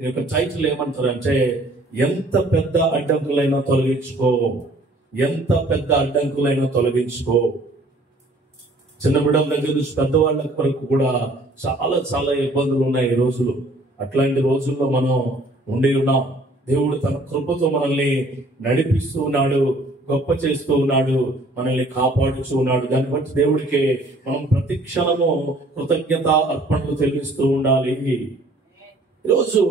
ఈ యొక్క టైటిల్ ఏమంటారంటే, ఎంత పెద్ద అడ్డంకులైనా తొలగించుకో, ఎంత పెద్ద అడ్డంకులైనా తొలగించుకో. చిన్న బిడ్డల దగ్గర నుంచి పెద్దవాళ్ళ వరకు కూడా చాలా చాలా ఇబ్బందులు ఉన్నాయి ఈ రోజులు. అట్లాంటి రోజుల్లో మనం ఉండి ఉన్నాం. దేవుడు తన కృపతో మనల్ని నడిపిస్తూ ఉన్నాడు, గొప్ప చేస్తూ ఉన్నాడు, మనల్ని కాపాడుతూ ఉన్నాడు. దాన్ని బట్టి దేవుడికి మనం ప్రతి క్షణము కృతజ్ఞత అర్పణలు చెల్లిస్తూ ఉండాలి. ఈరోజు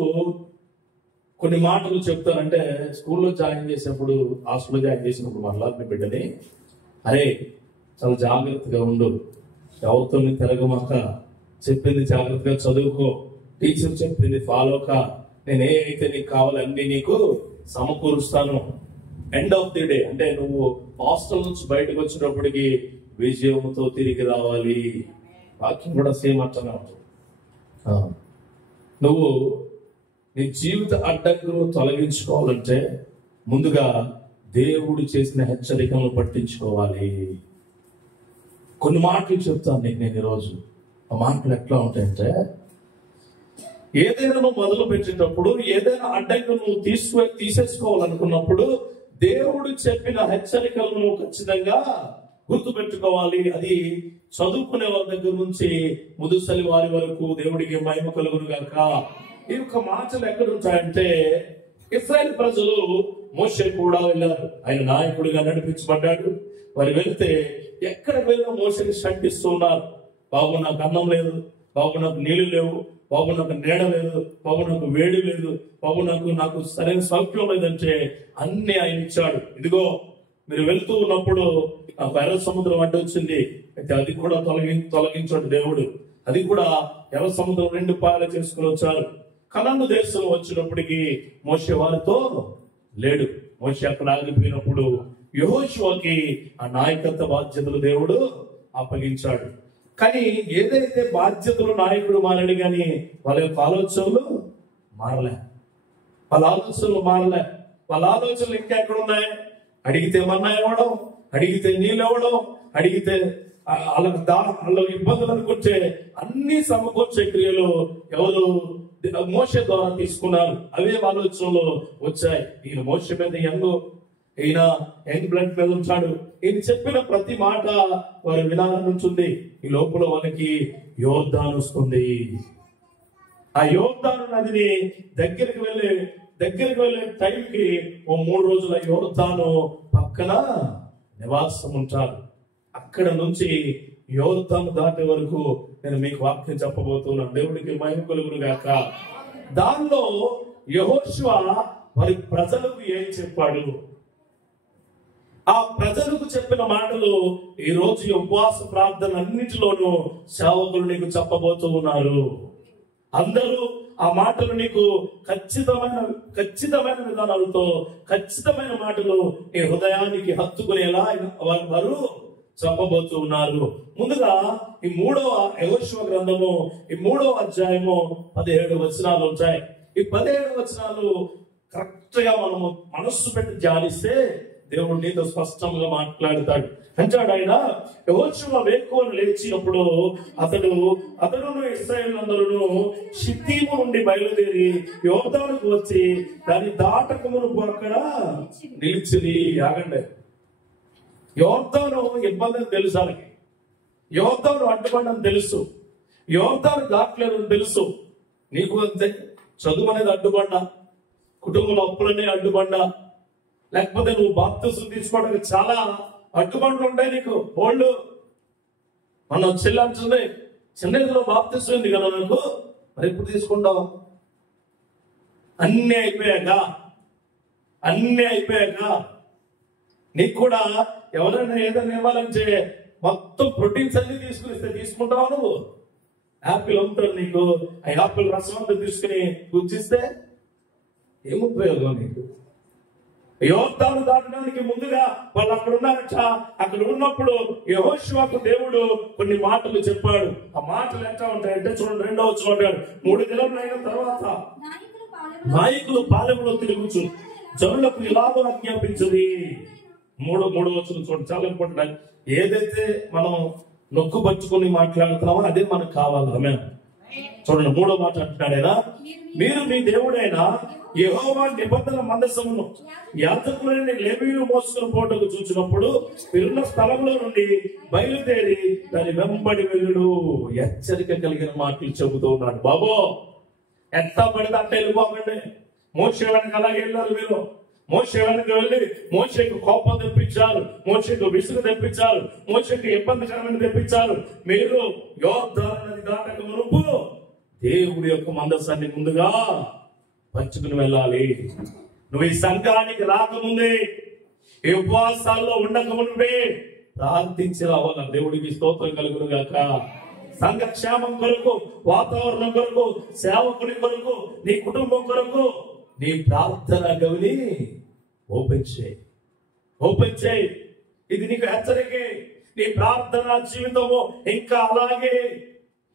కొన్ని మాటలు చెప్తానంటే, స్కూల్లో జాయిన్ చేసినప్పుడు, హాస్టల్లో జాయిన్ చేసినప్పుడు మళ్ళీ బిడ్డని, అరే చాలా జాగ్రత్తగా ఉండు, ఎవరితో తిరగమాక, చెప్పింది జాగ్రత్తగా చదువుకో, టీచర్ చెప్పింది ఫాలో కా, నేను ఏ అయితే నీకు కావాలి అన్ని నీకు సమకూరుస్తాను. ఎండ్ ఆఫ్ ది డే అంటే నువ్వు హాస్టల్ నుంచి బయటకు వచ్చినప్పటికి విజయంతో తిరిగి రావాలి. వాక్యం కూడా సేమ్ అట్లనే ఉంటుంది. నువ్వు నీ జీవిత అడ్డంకులను తొలగించుకోవాలంటే ముందుగా దేవుడు చేసిన హెచ్చరికలను పట్టించుకోవాలి. కొన్ని మాటలు చెప్తాను నీకు నేను ఈరోజు. ఆ మాటలు ఎట్లా ఉంటాయంటే, ఏదైనా నువ్వు మొదలు పెట్టేటప్పుడు, ఏదైనా అడ్డంకులు నువ్వు తీసేసుకోవాలనుకున్నప్పుడు దేవుడు చెప్పిన హెచ్చరికలను ఖచ్చితంగా గుర్తు పెట్టుకోవాలి. అది చదువుకునే వారి దగ్గర నుంచి ముదుసలి వారి వరకు దేవుడికి మహిమ కలుగును గాక. ఈ యొక్క మాటలు ఎక్కడ ఉంటాయంటే, ఇశ్రాయేలు ప్రజలు మోషే కూడా వెళ్ళారు, ఆయన నాయకుడిగా నడిపించబడ్డాడు. వారు వెళ్తే ఎక్కడ వెళ్ళినా మోషేని శంకిస్తూ ఉన్నారు. బాబు నాకు అన్నం లేదు, బాబు నాకు నీళ్లు లేవు, బాబు నాకు నీడ లేదు, బాబు నాకు వేడి లేదు, బాబు నాకు సరైన సౌఖ్యం లేదంటే అన్ని ఆయన ఇచ్చాడు. ఇదిగో మీరు వెళ్తూ ఉన్నప్పుడు నాకు ఎర్ర సముద్రం అడ్డు వచ్చింది, అయితే అది కూడా తొలగించాడు దేవుడు. అది కూడా ఎర్ర సముద్రం 2 పాయలు చేసుకుని వచ్చారు. కనాను దేశం వచ్చినప్పటికీ మోషే వారితో లేడు. మోషే అక్కడ ఆగిపోయినప్పుడు యెహోషువకి ఆ నాయకత్వ బాధ్యతలు దేవుడు అప్పగించాడు. కానీ ఏదైతే బాధ్యతలు నాయకుడు మారాడు, కానీ వాళ్ళ యొక్క ఆలోచనలు మారలే. వాళ్ళ ఆలోచనలు ఇంకా ఎక్కడ ఉన్నాయి? అడిగితే మన్నా ఇవ్వడం, అడిగితే నీళ్ళు ఇవ్వడం, అడిగితే వాళ్ళ ఇబ్బందులు అనుకుంటే అన్ని సమకూర్చే క్రియలు ఎవరు మోషే ద్వారా తీసుకున్నారు. అవే ఆలోచనలు వచ్చాయి. ఈయన మోషే మీద యంగ్ బ్లడ్ మీద ఉంటాడు. ఈయన చెప్పిన ప్రతి మాట వారి వినాలని ఉంటుంది. ఈ లోపల వాళ్ళకి యోర్దాను వస్తుంది. ఆ యోర్దాను నదిని దగ్గరికి వెళ్ళే టైంకి 3 రోజుల యోర్దాను పక్కన నివాసం ఉంటారు. అక్కడ నుంచి యోర్దాను దాటే వరకు నేను మీకు వాక్యం చెప్పబోతున్నాను. దేవుడికి మహిమ కలుగును గాక. దానిలో యెహోషువ వారి ప్రజలకు ఏం చెప్పాడు, ఆ ప్రజలకు చెప్పిన మాటలు ఈ రోజు ఉపవాస ప్రార్థన అన్నిటిలోనూ సేవకులు నీకు చెప్పబోతూ ఉన్నారు. అందరూ ఆ మాటలు నీకు ఖచ్చితమైన విధానాలతో, ఖచ్చితమైన మాటలు నీ హృదయానికి హత్తుకునేలా వారు చెప్పబోతూ ఉన్నారు. ముందుగా ఈ 3వ యెహోషువ గ్రంథము, ఈ 3వ అధ్యాయము 17 వచనాలు ఉంటాయి. ఈ 17 వచనాలు కరెక్ట్ గా మనము మనస్సు పెట్టి ధ్యానిస్తే దేవుడు నీతో స్పష్టంగా మాట్లాడతాడు. అంటాడు ఆయన, యెహోషువ వేకువను లేచినప్పుడు అతడును ఇశ్రాయేలులందరూ షిత్తీము నుండి బయలుదేరి యోర్దానుకు వచ్చి దాని దాటకమునకు అక్కడ నిలిచిరి. ఆగండి. యోర్దాను ఇబ్బంది తెలుసు, వాళ్ళకి యోర్దాను అడ్డుపడని తెలుసు, యోర్దాను దాటలేదని తెలుసు. నీకు అంతే. చదువు అనేది అడ్డుపడ్డా, కుటుంబంలో అప్పులనే అడ్డుపడ్డా, లేకపోతే నువ్వు బాప్తిసం తీసుకోవడానికి చాలా అడ్డుబండ్లు ఉంటాయి నీకు. ఓళ్ళు మన చెల్లి అంటుంది, చిన్నదిలో బాప్తిసం ఉంది కదా నాకు, మరి ఎప్పుడు తీసుకుంటావు? అన్నీ అయిపోయాక నీకు కూడా ఎవరైనా ఏదైనా ఇవ్వాలంటే మొత్తం ప్రోటీన్స్ అన్ని తీసుకునిస్తే తీసుకుంటావా నువ్వు? యాపిల్ అమ్ముతాడు నీకు, ఆ యాపిల్ రసం అంతా తీసుకుని గుజ్జిస్తే ఏం ఉపయోగం నీకు? యోర్దాను దాటడానికి ముందుగా వాళ్ళు అక్కడ ఉన్నారట. అక్కడ ఉన్నప్పుడు యెహోషువకు దేవుడు కొన్ని మాటలు చెప్పాడు. ఆ మాటలు ఎట్లా ఉంటాయంటే చూడండి, 2వ వచనం అంటాడు, 3 దినములు అయిన తర్వాత నాయకులు పాలెంలో తిరుగుచు జనులకు ఇలాగో ఆజ్ఞాపించది. 3వ వచనం చూడండి, చాలా ఇంపార్టెంట్. ఏదైతే మనం నొక్కు పట్టుకుని మాట్లాడుతున్నామో అదే మనకు కావాలి. చూడండి, 3వ మాట అంటున్నాడైనా, మీరు మీ దేవుడైన యెహోవా నిబంధన మందసమును యాజకులైన లేవీయులు మోసుకుని పోటకు చూసినప్పుడు మీరున్న స్థలంలో నుండి బయలుదేరి దాని వెంబడి వెళ్ళుడు. హెచ్చరిక కలిగిన మాటలు చెబుతూ ఉన్నాడు. బాబో, ఎంత పడితే అంత వెళ్ళిపోకండి. మోషే వెనక అలాగే వెళ్ళారు మీరు. మోషే వెనక వెళ్ళి మోషేకు కోపం తెప్పించారు, మోషేకు విసుగు తెప్పించారు, మోషేకు ఇబ్బందికరమైన తెప్పించారు. మీరు యోర్దాను నది దాటక మునుపు దేవుడి యొక్క మందసాన్ని ముందుగా పంచుకుని వెళ్ళాలి. నువ్వు ఈ సంఘానికి రాకముందే, ఈ ఉపవాసాల్లో ఉండక మునిపే ప్రార్థించి రావాల. దేవుడికి స్తోత్రం కలుగును గాక. సంఘ క్షేమం కొరకు, వాతావరణం కొరకు, సేవకుడి కొరకు, నీ కుటుంబం కొరకు నీ ప్రార్థన గవిని ఓపెన్ చేయి. ఇది నీకు హెచ్చరికే. నీ ప్రార్థన జీవితము ఇంకా అలాగే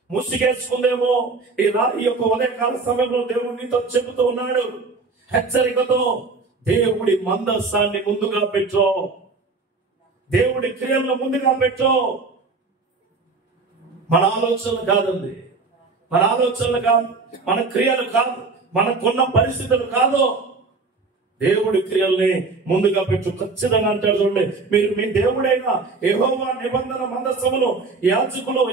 ముసిగేసుకుందేమో. ఈ యొక్క ఉదయకాల సమయంలో దేవుడు నీతో చెబుతూ ఉన్నాడు హెచ్చరికతో. దేవుడి మందస్సాన్ని ముందుగా పెట్టు, దేవుడి క్రియలను ముందుగా పెట్టు. మన ఆలోచనలు కాదండి, మన ఆలోచనలు కాదు, మన క్రియలు కాదు, మనకున్న పరిస్థితులు కాదు, దేవుడి క్రియల్ని ముందుగా పెట్టు. ఖచ్చితంగా అంటాడు చూడండి, మీరు మీ దేవుడైన యెహోవా నిబంధన మందసమును యాజకులు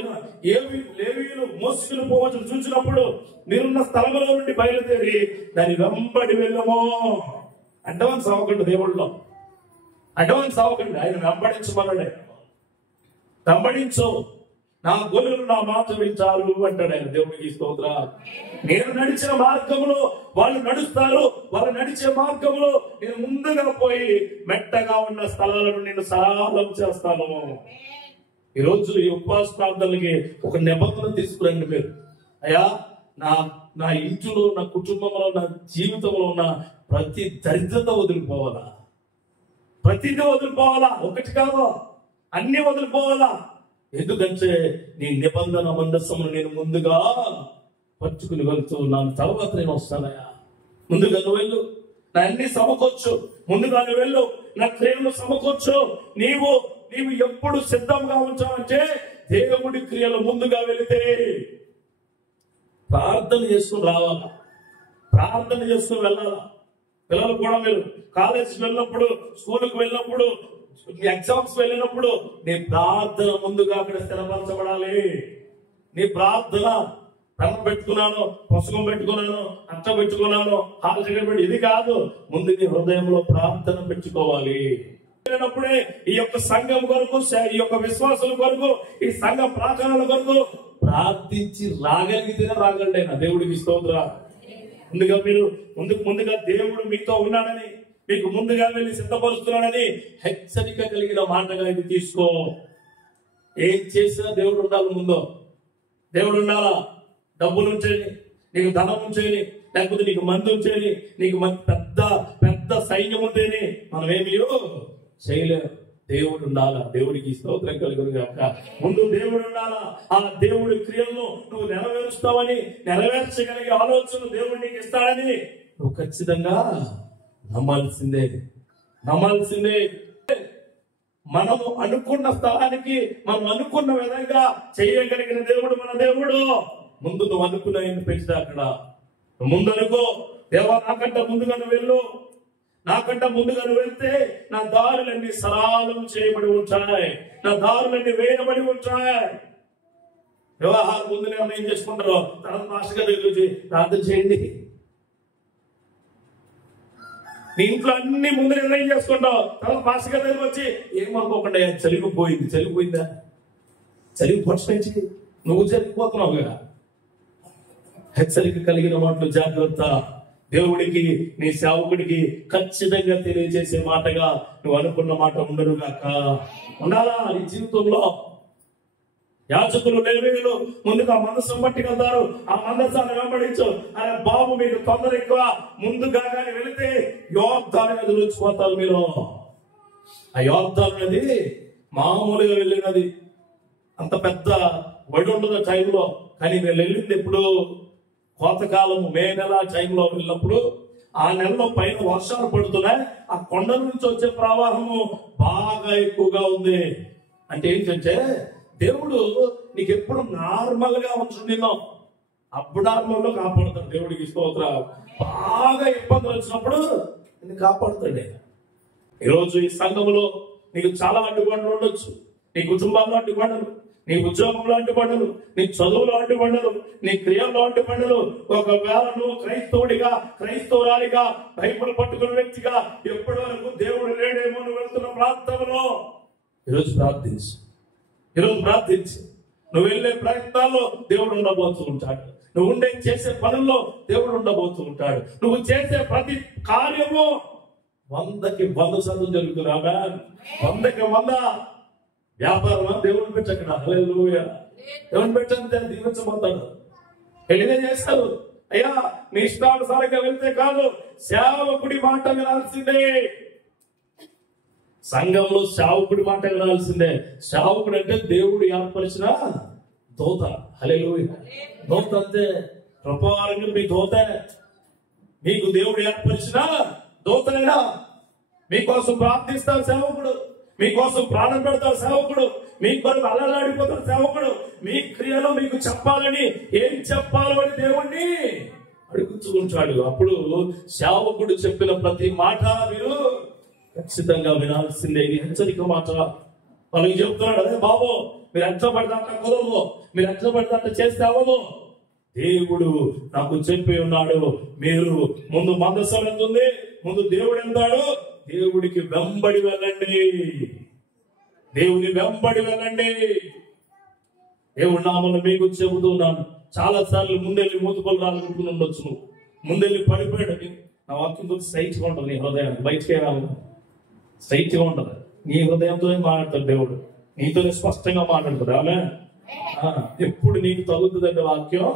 లేవీయులు మోసుకుని పోవచ్చు చూసినప్పుడు మీరున్న స్థలంలో నుండి బయలుదేరి దాని వెంబడి వెళ్ళము. అడ్వాన్స్ అవ్వకండి, దేవుళ్ళలో అడ్వాన్స్ అవ్వకండి. ఆయన వెంబడించమన్నాడే. వెంబడించు, నా గొర్రెలు నా మాట వింటారు అంటాడు ఆయన. దేవుడికి స్తోత్రం. నేను నడిచిన మార్గంలో వాళ్ళు నడుస్తారు, వాళ్ళు నడిచే మార్గంలో నేను ముందుగా పోయి మెట్టగా ఉన్న స్థలాలను నేను సరళం చేస్తాను. ఈరోజు ఈ ఉపవాస ప్రార్థనలకి ఒక నిబంధన తీసుకురండి మీరు. అయ్యా, నా ఇంటిలో, నా కుటుంబంలో, నా జీవితంలో ఉన్న ప్రతి దరిద్రత వదిలిపోవాలా, ప్రతిదీ వదిలిపోవాలా. ఒకటి కాదు, అన్ని వదిలిపోవాలా. ఎందుకంటే నీ నిబంధన మందసమును నేను ముందుగా పట్టుకుని వెళ్తూ ఉన్నాను. తర్వాత నేను వస్తానయ్యా. ముందుగా నువ్వు వెళ్ళు, నా అన్ని సమకూర్చు. ముందుగా నువ్వు వెళ్ళు, నా క్రియలు సమకూర్చు. నీవు ఎప్పుడు సిద్ధంగా ఉంటావంటే దేవుడి క్రియలు ముందుగా వెళితే ప్రార్థన చేసుకుని రావాలా, ప్రార్థన చేసుకుని వెళ్ళాలా. పిల్లలు కూడా మీరు కాలేజీకి వెళ్ళినప్పుడు, స్కూల్కి వెళ్ళినప్పుడు, ఎగ్జామ్స్ వెళ్ళినప్పుడు నీ ప్రార్థన ముందుగా అక్కడ స్థిరపరచబడాలి. నీ ప్రార్థన పెన్ను పెట్టుకున్నాను, పుస్తకం పెట్టుకున్నాను, అట్ట పెట్టుకున్నాను, హాల్ టికెట్ పెట్టి, ఇది కాదు. ముందు నీ హృదయంలో ప్రార్థన పెట్టుకోవాలి. అప్పుడే ఈ యొక్క సంఘం కొరకు, ఈ యొక్క విశ్వాసుల కొరకు, ఈ సంఘ ప్రార్థనల కొరకు ప్రార్థించి రాగలిగితేనే రాగలడే. నా దేవుడికి స్తోత్రం. ముందుగా దేవుడు మీతో ఉన్నాడని, మీకు ముందుగా వెళ్ళి సిద్ధపరుస్తున్నాడని హెచ్చరిక కలిగిన మాటగా ఇది తీసుకో. ఏం చేసినా దేవుడు ఉండాలి. ముందు దేవుడు ఉండాలా. డబ్బులు ఉంచేది, నీకు ధనం ఉంచేది, లేకపోతే నీకు మంది ఉంచేది, నీకు పెద్ద సైన్యం ఉంటేనే మనం ఏమీ చేయలేము. దేవుడు ఉండాలా. దేవుడికి స్తోత్రం కలుగును గాక. ముందు దేవుడు ఉండాలా. ఆ దేవుడి క్రియలను నువ్వు నెరవేరుస్తావని, నెరవేర్చగలిగే ఆలోచన దేవుడు నీకు ఇస్తాడని నువ్వు ఖచ్చితంగా నమ్మాల్సిందే. మనము అనుకున్న స్థలానికి, మనం అనుకున్న విధంగా చేయగలిగిన దేవుడు మన దేవుడు. ముందు నువ్వు అనుకున్న పెంచుతా అక్కడ ముందు అనుకో, దేవా నాకంటే ముందుగా నువ్వు వెళ్ళు, నాకంటే ముందుగా నువ్వు వెళ్తే నా దారులన్నీ సరళం చేయబడి ఉంటాయి, నా దారులన్నీ వేయబడి ఉంటాయి. వివాహాలు ముందు నిర్ణయం చేసుకుంటారు, తర్వాత మాస్టర్ గారి దగ్గర ప్రార్థన చేయండి. నీ ఇంట్లో అన్ని ముందు నిర్ణయం చేసుకుంటావు, తర్వాత మాస్టర్ గారి దగ్గర వచ్చి ఏమనుకోకుండా చలిపోయిందా, చలివి పక్షించి నువ్వు జరిగిపోతున్నావు కదా. హెచ్చరిక కలిగిన మాటలు జాగ్రత్త. దేవుడికి, నీ సేవకుడికి ఖచ్చితంగా తెలియజేసే మాటగా నువ్వు అనుకున్న మాట ఉండరుగాక. ఉండాలా నీ జీవితంలో. యాజకులు లేవీయులు ముందుగా మనసు పట్టుకెళ్తారు, ఆ మనసాన్ని వెంబడించు. అరే బాబు, మీకు తొందర ఎక్కువ, ముందుగా కానీ వెళితే యోర్దాను నది రుచిపోతారు మీరు. ఆ యోర్దాను నది మామూలుగా వెళ్ళినది, అంత పెద్ద వడి ఉండదు టైంలో. కానీ వీళ్ళు వెళ్ళింది ఎప్పుడు? కోతకాలము మే నెల టైంలో వెళ్ళినప్పుడు. ఆ నెలలో పైన వర్షాలు పడుతున్నాయి, ఆ కొండల నుంచి వచ్చే ప్రవాహము బాగా ఎక్కువగా ఉంది. అంటే ఏంటంటే దేవుడు నీకు ఎప్పుడు నార్మల్ గా ఉంచున్నావు, అబ్నార్మల్లో కాపాడుతాడు. దేవుడికి స్తోత్రం. బాగా ఇబ్బందులు వచ్చినప్పుడు నిన్ను కాపాడుతాడే. ఈరోజు ఈ సంఘంలో నీకు చాలా అడ్డుబండలు ఉండొచ్చు. నీ కుటుంబంలో అడ్డుబండలు, నీ ఉద్యోగంలో అడ్డుబండలు, నీ చదువులో అడ్డుబండలు, నీ క్రియల్లో అడ్డుబండలు. ఒకవేళ నువ్వు క్రైస్తవుడిగా, క్రైస్తవురాలిగా, బైబిల్ పట్టుకున్న వ్యక్తిగా ఎప్పటి వరకు దేవుడు లేడేమో నువ్వు వెళ్తున్న ప్రాంతంలో ఈరోజు ప్రార్థించు. నువ్వు వెళ్ళే ప్రయత్నాల్లో దేవుడు ఉండబోతూ ఉంటాడు. నువ్వు చేసే పనుల్లో దేవుడు ఉండబోతూ ఉంటాడు. నువ్వు చేసే ప్రతి కార్యము 100కి 100% జరుగుతుంది. ఆమె 100కి 100 వ్యాపారం దేవుడు పెట్టక్కడ. హల్లెలూయా. దేవుడు పెట్టంతే దీవించబోతాడు. ఎలిగే చేస్తారు. అయ్యా నీ ఇష్టానుసారంగా వెళ్తే కాదు, సేవకుడి మాట వినాల్సిందే. సంఘంలో సేవకుడి మాట వినాల్సిందే. సేవకుడు అంటే దేవుడు ఏర్పరిచిన దూత. హల్లెలూయా. దూత అంతే. కృపారంగా మీ దూత. మీకు దేవుడు ఏర్పరిచిన దూతనైనా మీకోసం ప్రార్థిస్తారు సేవకుడు, మీకోసం ప్రాణం పెడతారు సేవకుడు, మీ కొరకు అల్లలాడిపోతారు సేవకుడు. మీ క్రియలు మీకు చెప్పాలని, ఏం చెప్పాలో అని దేవుణ్ణి అడుగుతుంటాడు. అప్పుడు సేవకుడు చెప్పిన ప్రతి మాట మీరు ఖచ్చితంగా వినాల్సిందే. ఇది హెచ్చరిక మాట. వాళ్ళకి చెప్తున్నాడు, అదే బాబు మీరు ఎంత పడితే కుదరదు, మీరు ఎంత పడితే చేస్తే అవ్వదు. దేవుడు నాకు చెప్పి ఉన్నాడు, మీరు ముందు మందసం వెళ్తుంది, ముందు దేవుడు వెళ్తాడు. దేవుడికి వెంబడి వెళ్ళండి, దేవుని వెంబడి వెళ్ళండి. దేవుడి నామమున మీకు చెబుతున్నాను. చాలా సార్లు ముందెళ్ళి మూతుపలు రాలనుకుని ఉండొచ్చు. నువ్వు ముందెళ్ళి పడిపోయాడు. నా వాక్యం కొంచెం స్ట్రైట్ గా ఉంటుంది. నీ హృదయం బయటకే రావాలి, స్ట్రైట్ గా ఉంటుంది. నీ హృదయంతోనే మాట్లాడతాడు దేవుడు, నీతోనే స్పష్టంగా మాట్లాడుతుంది. ఆమె ఎప్పుడు నీకు తగులుతుందంటే వాక్యం.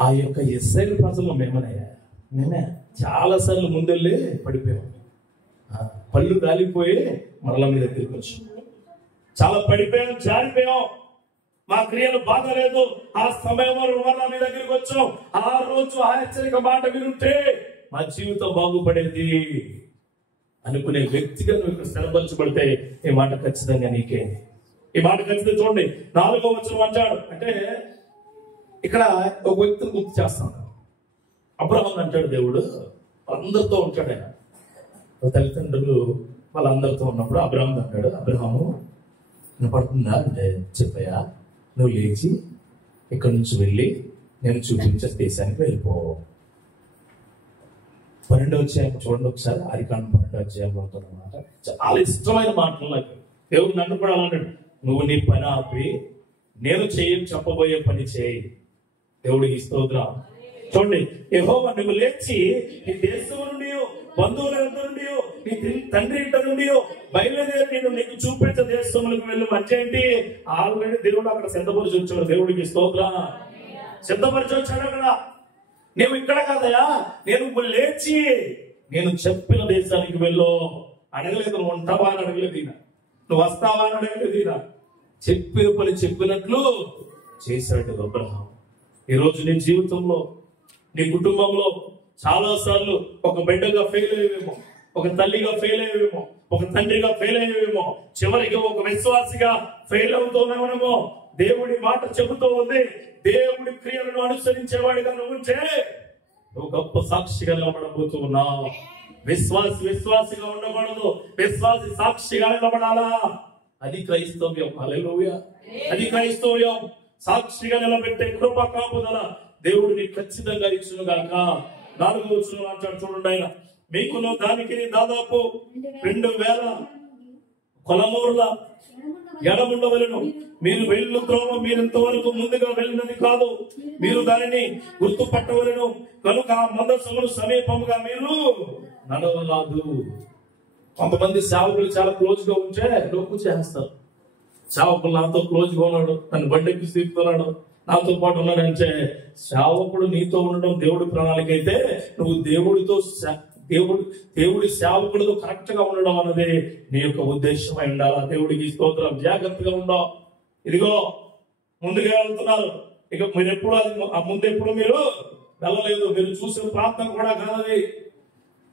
ఆ యొక్క ఇశ్రాయేలు ప్రజలు మేమే చాలా సార్లు ముందెళ్ళి పడిపోయాం. పళ్ళు కాలిపోయి మరల మీద దగ్గరికి వచ్చాం. చాలా పడిపోయాం, జారిపోయాం. మా క్రియలు బాగలేదు. ఆ సమయంలో మరల మీ దగ్గరికి వచ్చాం. ఆ రోజు ఆ హెచ్చరిక మాట వినుంటే మా జీవితం బాగుపడేది అనుకునే వ్యక్తిగా నువ్వు ఇక్కడ స్థిరపరచబడితే ఈ మాట ఖచ్చితంగా నీకే. ఈ మాట ఖచ్చితంగా చూడండి. 4వ వచనం అంటాడు. అంటే ఇక్కడ ఒక వ్యక్తిని గుర్తు చేస్తాను. అబ్రహాం అంటాడు దేవుడు అందరితో ఉంటాడు. ఆయన తల్లిదండ్రులు వాళ్ళందరితో ఉన్నప్పుడు అబ్రహాం అంటాడు, అబ్రహాము వినపడుతుందా అంటే, చెప్పయ్యా నువ్వు లేచి ఇక్కడ నుంచి వెళ్ళి నేను చూపించే దేశానికి వెళ్ళిపో. 12వ అధ్యాయం చూడండి ఒకసారి. ఆదికాండం 12వ అధ్యాయంలో ఉంటుందన్నమాట. చాలా ఇష్టమైన మాటలు నాకు. దేవుడు నన్ను కూడా అన్నాడు, నువ్వు నీ పని ఆపి నేను చెప్పబోయే పని చేయి. దేవుడికి స్తోత్రం. చూడండి, యెహోవా నువ్వు లేచి నీ దేశం నుండి, బంధువుల నుండి, నీ తండ్రి ఇంట నుండి బయలుదేరి నేను నీకు చూపించే దేశములకు వెళ్ళు. మంచి ఆల్రెడీ దేవుడు అక్కడ సిద్ధపరిచి వచ్చాడు. దేవుడికి స్తోత్రం. సిద్ధపరిచి వచ్చాడు అక్కడ. నేను ఇక్కడ కాదయా, నేను లేచి నేను చెప్పిన దేశానికి వెళ్ళు అడగలేదు. నువ్వు ఉంటావా అని అడగలేదు ఈయన, నువ్వు వస్తావా అని అడగలేదు ఈయన. చెప్పిన పని చెప్పినట్లు చేశాడు అబ్రహాం. ఈరోజు నీ జీవితంలో, నీ కుటుంబంలో చాలా సార్లు ఒక బిడ్డగా ఫెయిల్ అయ్యేవేమో, ఒక తల్లిగా ఫెయిల్ అయ్యేవేమో, ఒక తండ్రిగా ఫెయిల్ అయ్యేవేమో, చివరికి ఒక విశ్వాసిగా ఫెయిల్ అవుతున్నామేమో. దేవుడి మాట చెబుతూ ఉంది, దేవుడి క్రియలను అనుసరించేవాడిగా నువ్వు ఉంటే నువ్వు గొప్ప సాక్షిగా నిలబడబోతూ ఉన్నావు. విశ్వాసిగా ఉండకూడదు, విశ్వాసి సాక్షిగా నిలబడాలా. అది క్రైస్తవ్యం. హల్లెలూయా. అది క్రైస్తవ్యం. సాక్షిగా నిలబెట్టే కృప కాపుదల దేవుడిని ఖచ్చితంగా ఇచ్చును గాక. 4వ వచనం అంటాడు చూడండి, ఆయన మీకును దానికి దాదాపు 2000 కొలమూరుల ఎడముండవలను. మీరు వెళ్ళు త్రోవ మీరింతవరకు ముందుగా వెళ్ళినది కాదు, మీరు దానిని గుర్తుపట్టవలను. కనుక ఆ మందసమును సమీపముగా మీరు నడవరాదు. కొంతమంది సేవకులు చాలా క్లోజ్ గా ఉంటే లోపు చేస్తారు. సేవకులు నాతో క్లోజ్ గా ఉన్నాడు, నన్ను బండెక్కి తీస్తున్నాడు, నాతో పాటు ఉన్నాడంటే సేవకుడు నీతో ఉండడం దేవుడి ప్రణాళిక అయితే, నువ్వు దేవుడి సేవకుడితో కరెక్ట్ గా ఉండడం అన్నది నీ యొక్క ఉద్దేశమై ఉండాలా. దేవుడికి స్తోత్రం. జాగ్రత్తగా ఉండవు. ఇదిగో ముందుగా వెళ్తున్నారు. ఇక మీరు ఎప్పుడు అది ముందెప్పుడు మీరు వెళ్ళలేదు. మీరు చూసిన ప్రాంతం కూడా కాదది.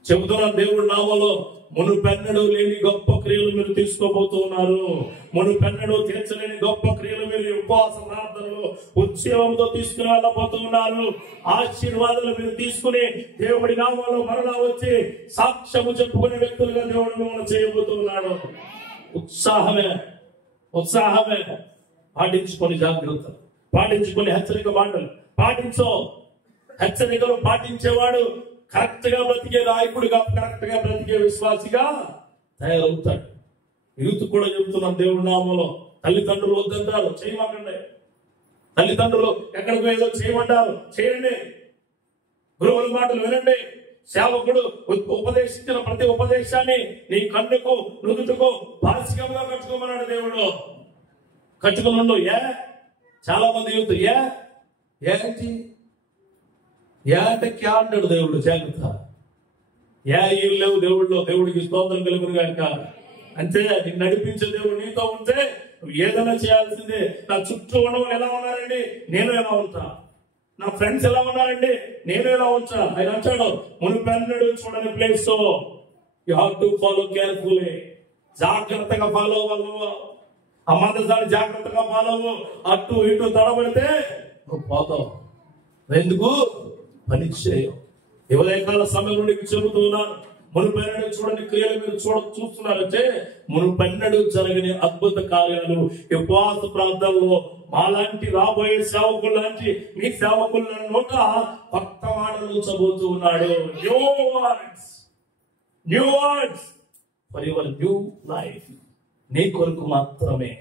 చెబుతున్నాను దేవుడి నామములో, మునుపెన్నడూ లేని గొప్ప క్రియలు మీరు తీసుకోబోతూ ఉన్నారు. మునుపెన్నడూ తీర్చలేని గొప్ప క్రియలు మీరు ఉపవాస ప్రార్థనలు ఉత్సవంతో తీసుకుని వెళ్ళబోతూ ఉన్నారు. ఆశీర్వాదాలు మీరు తీసుకుని దేవుడి నామంలో మరలా వచ్చి సాక్ష్యము చెప్పుకునే వ్యక్తులుగా దేవుడు మిమ్మల్ని చేయబోతూ ఉన్నాడు. ఉత్సాహమే ఉత్సాహమే. పాటించుకొని జాగ్రత్తలు, పాటించుకొని హెచ్చరిక మాటలు పాటించో. హెచ్చరికలు పాటించేవాడు కరెక్ట్ గా బ్రతికే నాయకుడిగా, కరెక్ట్ గా బ్రతికే విశ్వాసిగా తయారవుతాడు. యూత్ కూడా చెబుతున్నాం దేవుడి నామంలో, తల్లిదండ్రులు వద్దంటారు, చేయమండి. తల్లిదండ్రులు ఎక్కడికి ఏదో చేయమంటారు, చేయండి. గురువుల మాటలు వినండి. సేవకుడు ఉపదేశించిన ప్రతి ఉపదేశాన్ని నీ కన్నుకు నుదుటకు బాసికంగా కట్టుకోమన్నాడు దేవుడు. కట్టుకున్నాడు. చాలా మంది యూత్ ఏంటి అంటే క్యా అంటాడు దేవుడు. జాగ్రత్త. ఏం లేవు దేవుడిలో. దేవుడికి స్తోత్రం కలుగును గాక. అంటే నిన్ను నడిపించే దేవుడు నీతో ఉంటే నువ్వు ఏదైనా చేయాల్సిందే. నా చుట్టూ ఉన్నవాళ్ళు ఎలా ఉన్నారండి, నేను ఎలా ఉంటా. నా ఫ్రెండ్స్ ఎలా ఉన్నారండి, నేను ఎలా ఉంటా. ఆయన అంటాడు, మునుపెన్నడూ చూడని place you have to follow carefully. జాగ్రత్తగా ఫాలో అవ్వవు. ఆ మందసారి జాగ్రత్తగా ఫాలో అవ్వు. అటు ఇటు తడబడితే నువ్వు పోతావు. ఎందుకు పని చేయవు. ఉదయకాల సమయం నుండి చెబుతూ ఉన్నాను, మునుపెన్నడూ చూడని క్రియలు మీరు చూస్తున్నారంటే మునుపెన్నడూ జరగని అద్భుత కార్యాలు ఉపవాస ప్రాంతాల్లో మాలాంటి రాబోయే సేవకులు లాంటి మీ సేవకుల నోట కొత్త మాటలు చదువుతూ ఉన్నాడు. New words for your new life. నీ కొరకు మాత్రమే,